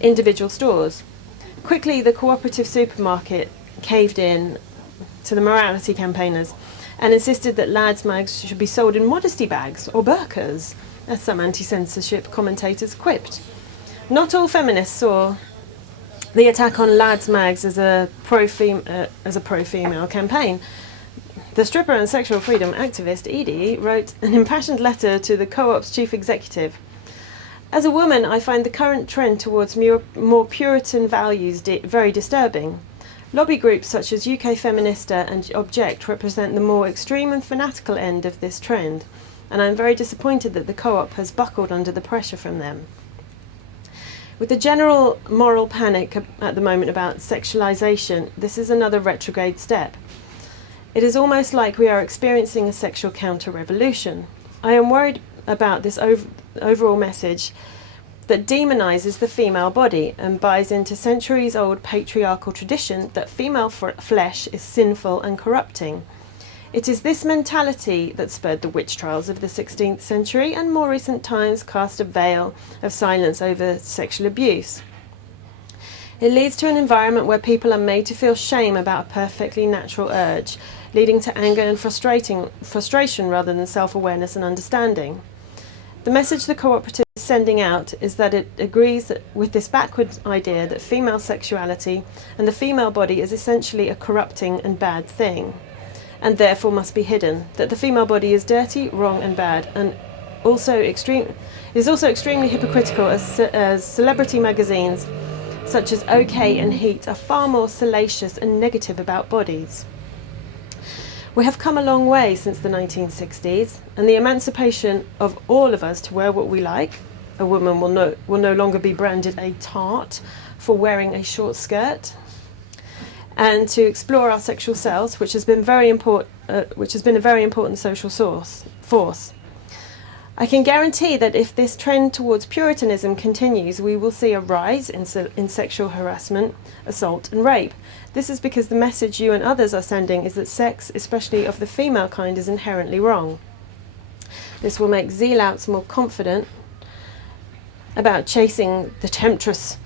individual stores. Quickly, the cooperative supermarket caved in to the morality campaigners and insisted that lads' mags should be sold in modesty bags or burqas, as some anti-censorship commentators quipped. Not all feminists saw the attack on lads' mags as a pro-female campaign. The stripper and sexual freedom activist Edie wrote an impassioned letter to the co-op's chief executive. As a woman, I find the current trend towards more Puritan values very disturbing. Lobby groups such as UK Feminista and Object represent the more extreme and fanatical end of this trend, and I'm very disappointed that the co-op has buckled under the pressure from them. With the general moral panic at the moment about sexualisation, this is another retrograde step. It is almost like we are experiencing a sexual counter-revolution. I am worried about this overall message that demonises the female body and buys into centuries-old patriarchal tradition that female flesh is sinful and corrupting. It is this mentality that spurred the witch trials of the 16th century and more recent times cast a veil of silence over sexual abuse. It leads to an environment where people are made to feel shame about a perfectly natural urge, leading to anger and frustration rather than self-awareness and understanding. The message the cooperative is sending out is that it agrees with this backward idea that female sexuality and the female body is essentially a corrupting and bad thing, and therefore must be hidden, that the female body is dirty, wrong and bad, and is also extremely hypocritical as celebrity magazines such as OK and Heat are far more salacious and negative about bodies. We have come a long way since the 1960s, and the emancipation of all of us to wear what we like. A woman will no longer be branded a tart for wearing a short skirt, and to explore our sexual selves, which has been a very important social force. I can guarantee that if this trend towards Puritanism continues, we will see a rise in sexual harassment, assault and rape. This is because the message you and others are sending is that sex, especially of the female kind, is inherently wrong. This will make zealots more confident about chastising the temptress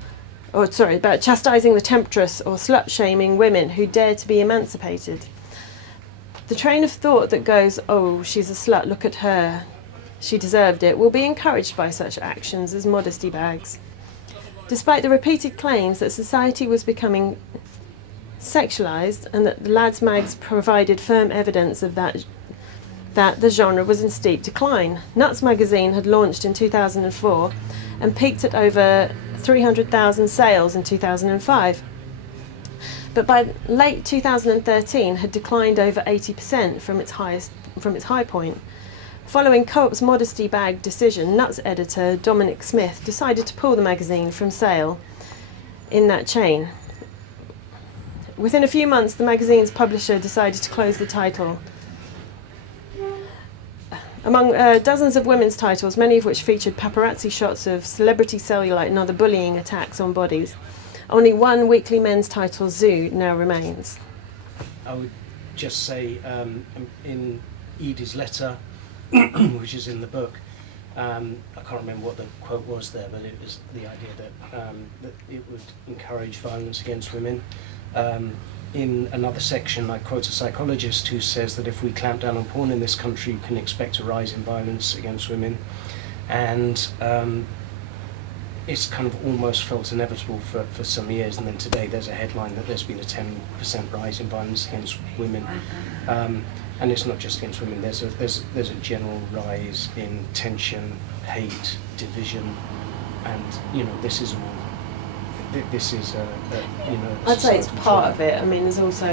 or slut-shaming women who dare to be emancipated. The train of thought that goes, "Oh, she's a slut, look at her, she deserved it," will be encouraged by such actions as modesty bags. Despite the repeated claims that society was becoming sexualised and that the lads' mags provided firm evidence of that the genre was in steep decline. Nuts magazine had launched in 2004 and peaked at over 300,000 sales in 2005. But by late 2013 had declined over 80% from its high point. Following Co-op's modesty bag decision, Nuts editor Dominic Smith decided to pull the magazine from sale in that chain. Within a few months, the magazine's publisher decided to close the title. Among dozens of women's titles, many of which featured paparazzi shots of celebrity cellulite and other bullying attacks on bodies, only one weekly men's title, Zoo, now remains. I would just say in Edie's letter, which is in the book, I can't remember what the quote was there, but it was the idea that it would encourage violence against women. in another section I quote a psychologist who says that if we clamp down on porn in this country, you can expect a rise in violence against women. And it's kind of almost felt inevitable for some years, and then today there's a headline that there's been a 10% rise in violence against women. And it's not just against women, there's a general rise in tension, hate, division, and this is I'd say it's societal part trend. of it. I mean, there's also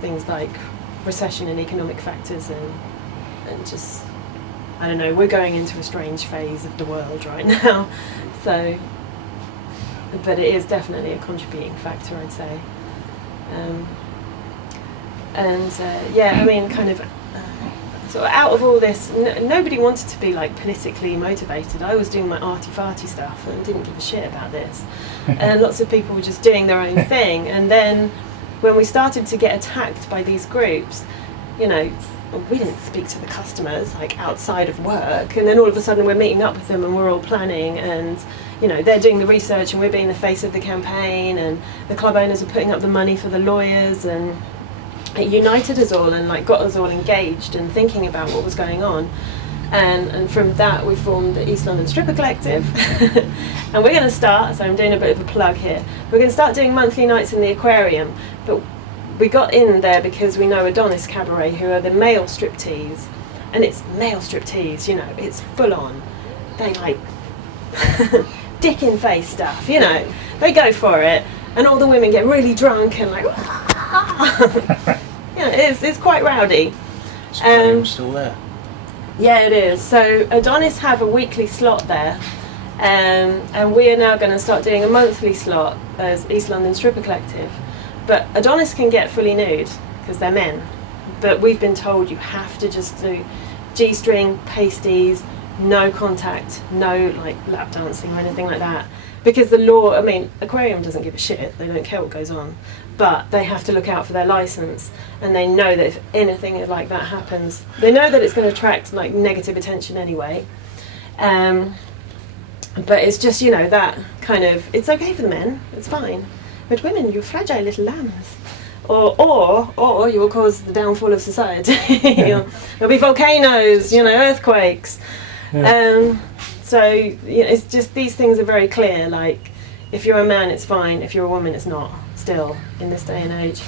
things like recession and economic factors, and just, I don't know, we're going into a strange phase of the world right now. So, but it is definitely a contributing factor, I'd say. I mean, kind of sort of out of all this, nobody wanted to be like politically motivated. I was doing my arty-farty stuff and didn't give a shit about this. And lots of people were just doing their own thing. And then when we started to get attacked by these groups, we didn't speak to the customers like outside of work, and then all of a sudden we're meeting up with them and we're all planning, and they're doing the research and we're being the face of the campaign, and the club owners are putting up the money for the lawyers, and it united us all and like got us all engaged and thinking about what was going on. And from that we formed the East London Stripper Collective. And we're going to start, so I'm doing a bit of a plug here, we're going to start doing monthly nights in the aquarium. But we got in there because we know Adonis Cabaret, who are the male striptease, and it's male striptease, it's full on. They like dick in face stuff, they go for it, and all the women get really drunk and like it's quite rowdy. I'm still there. Yeah, it is. So Adonis have a weekly slot there, and we are now going to start doing a monthly slot as East London Stripper Collective. But Adonis can get fully nude because they're men, but we've been told you have to just do G-string, pasties, no contact, no like lap dancing or anything like that, because the law, I mean, aquarium doesn't give a shit, they don't care what goes on, but they have to look out for their license, and they know that if anything like that happens, they know that it's going to attract like negative attention anyway. But it's just, that kind of, it's okay for the men, it's fine. But women, you're fragile little lambs. Or you will cause the downfall of society. There'll be volcanoes, earthquakes. Yeah. So it's just, these things are very clear. Like, if you're a man, it's fine. If you're a woman, it's not. Still, in this day and age.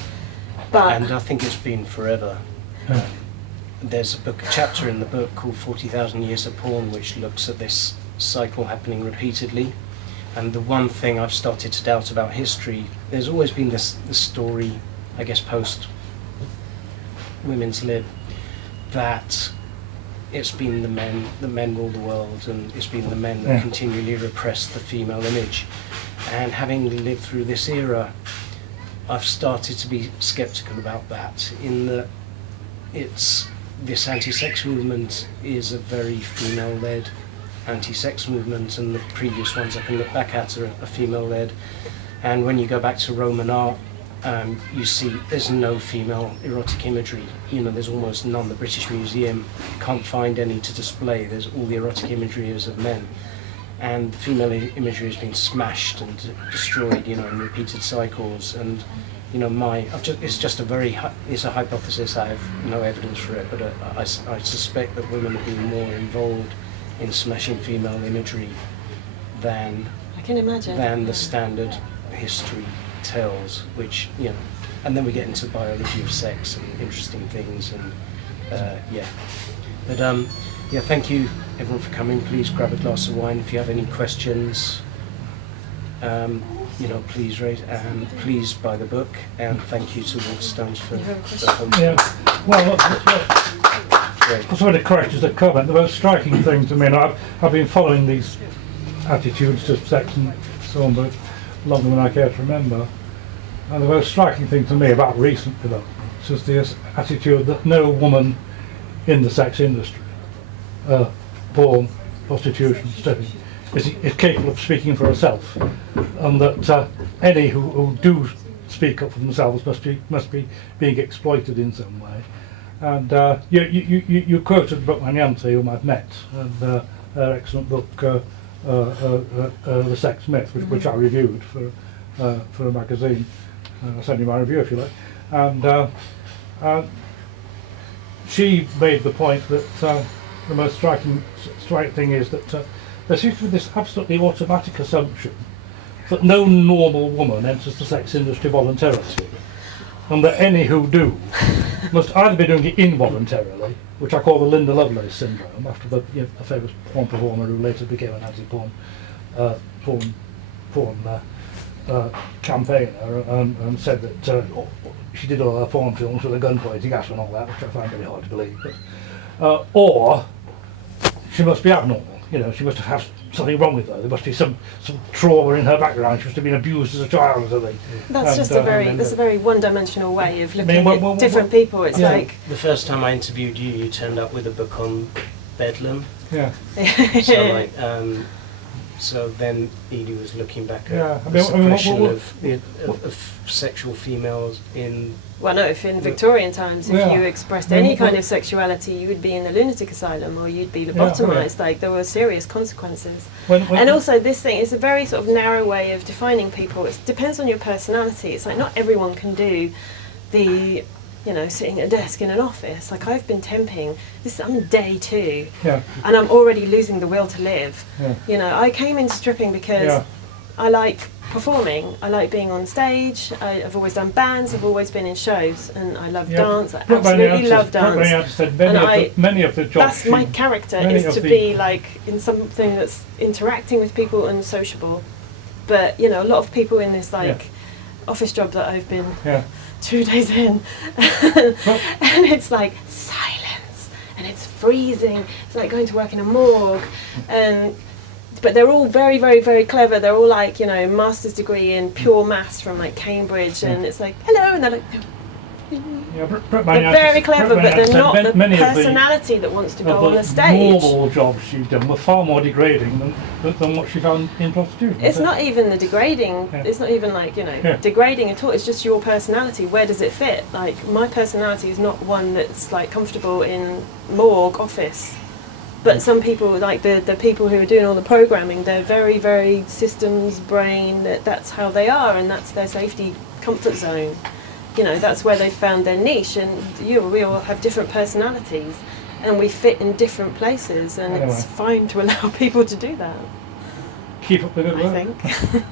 And I think it's been forever. There's a chapter in the book called 40,000 Years of Porn, which looks at this cycle happening repeatedly. And the one thing I've started to doubt about history, there's always been this story, I guess post Women's Lib, that it's been the men rule the world, and it's been the men that continually repress the female image. And having lived through this era, I've started to be sceptical about that, in that this anti-sex movement is a very female-led anti-sex movement, and the previous ones I can look back at are female-led. And when you go back to Roman art, you see there's no female erotic imagery. There's almost none. The British Museum can't find any to display. There's all the erotic imagery is of men, and the female imagery has been smashed and destroyed, in repeated cycles. And it's just it's a hypothesis. I have no evidence for it, but I suspect that women have been more involved in smashing female imagery than I can imagine the standard history tells, which and then we get into biology of sex and interesting things, and but thank you everyone for coming. Please grab a glass of wine. If you have any questions, please raise, and please buy the book, and thank you to Waterstones for hosting. Yeah, well, that's what it corrects as a comment. The most striking thing to me, and I've been following these attitudes to sex and so on, but longer than I care to remember. And the most striking thing to me about recent developments is this attitude that no woman in the sex industry, porn, prostitution, stripping, is capable of speaking for herself, and that any who do speak up for themselves must be being exploited in some way. And you quoted the book Beyonce, whom I've met, and her excellent book, The Sex Myth, which I reviewed for a magazine. I'll send you my review if you like. And she made the point that the most striking thing is that there seems to be this absolutely automatic assumption that no normal woman enters the sex industry voluntarily, and that any who do must either be doing it involuntarily, which I call the Linda Lovelace syndrome, after the a famous porn performer who later became an anti-porn campaigner, and said that she did all her porn films with a gun pointing at her and all that, which I find very hard to believe. But, or she must be abnormal. She must have something wrong with her. There must be some trauma in her background. She must have been abused as a child or something. That's just a very one-dimensional way of looking at different people. It's like the first time I interviewed you, you turned up with a book on Bedlam. Yeah. So then Edie was looking back at Yeah. the suppression of sexual females in... Well, no, if in Victorian times, if you expressed any kind of sexuality, you would be in a lunatic asylum or you'd be lobotomised. Like, there were serious consequences. And also, this thing is a very sort of narrow way of defining people. It depends on your personality. It's like not everyone can do the, sitting at a desk in an office. Like, I've been temping. I'm day 2, and I'm already losing the will to live. I came into stripping because I like performing. I like being on stage. I've always done bands. I've always been in shows, and I love dance. I absolutely love dance. Many of the jobs. That's my character, is to be like in something that's interacting with people and sociable. But a lot of people in this office job that I've been 2 days in, and it's like silence, and it's freezing. It's like going to work in a morgue, but they're all very, very, very clever. They're all like, master's degree in pure maths from like Cambridge, and it's like, hello, and they're like, they're very clever, but they're not the personality that wants to go on a stage. Normal jobs she'd done were far more degrading than what she found in prostitution. It's not even the degrading. It's not even like degrading at all. It's just your personality. Where does it fit? Like, my personality is not one that's like comfortable in morgue office. But some people, like the people who are doing all the programming, they're very, very systems brain. That's how they are, and that's their safety comfort zone. That's where they found their niche. And we all have different personalities, and we fit in different places, and it's fine to allow people to do that. Keep up the good work. I think.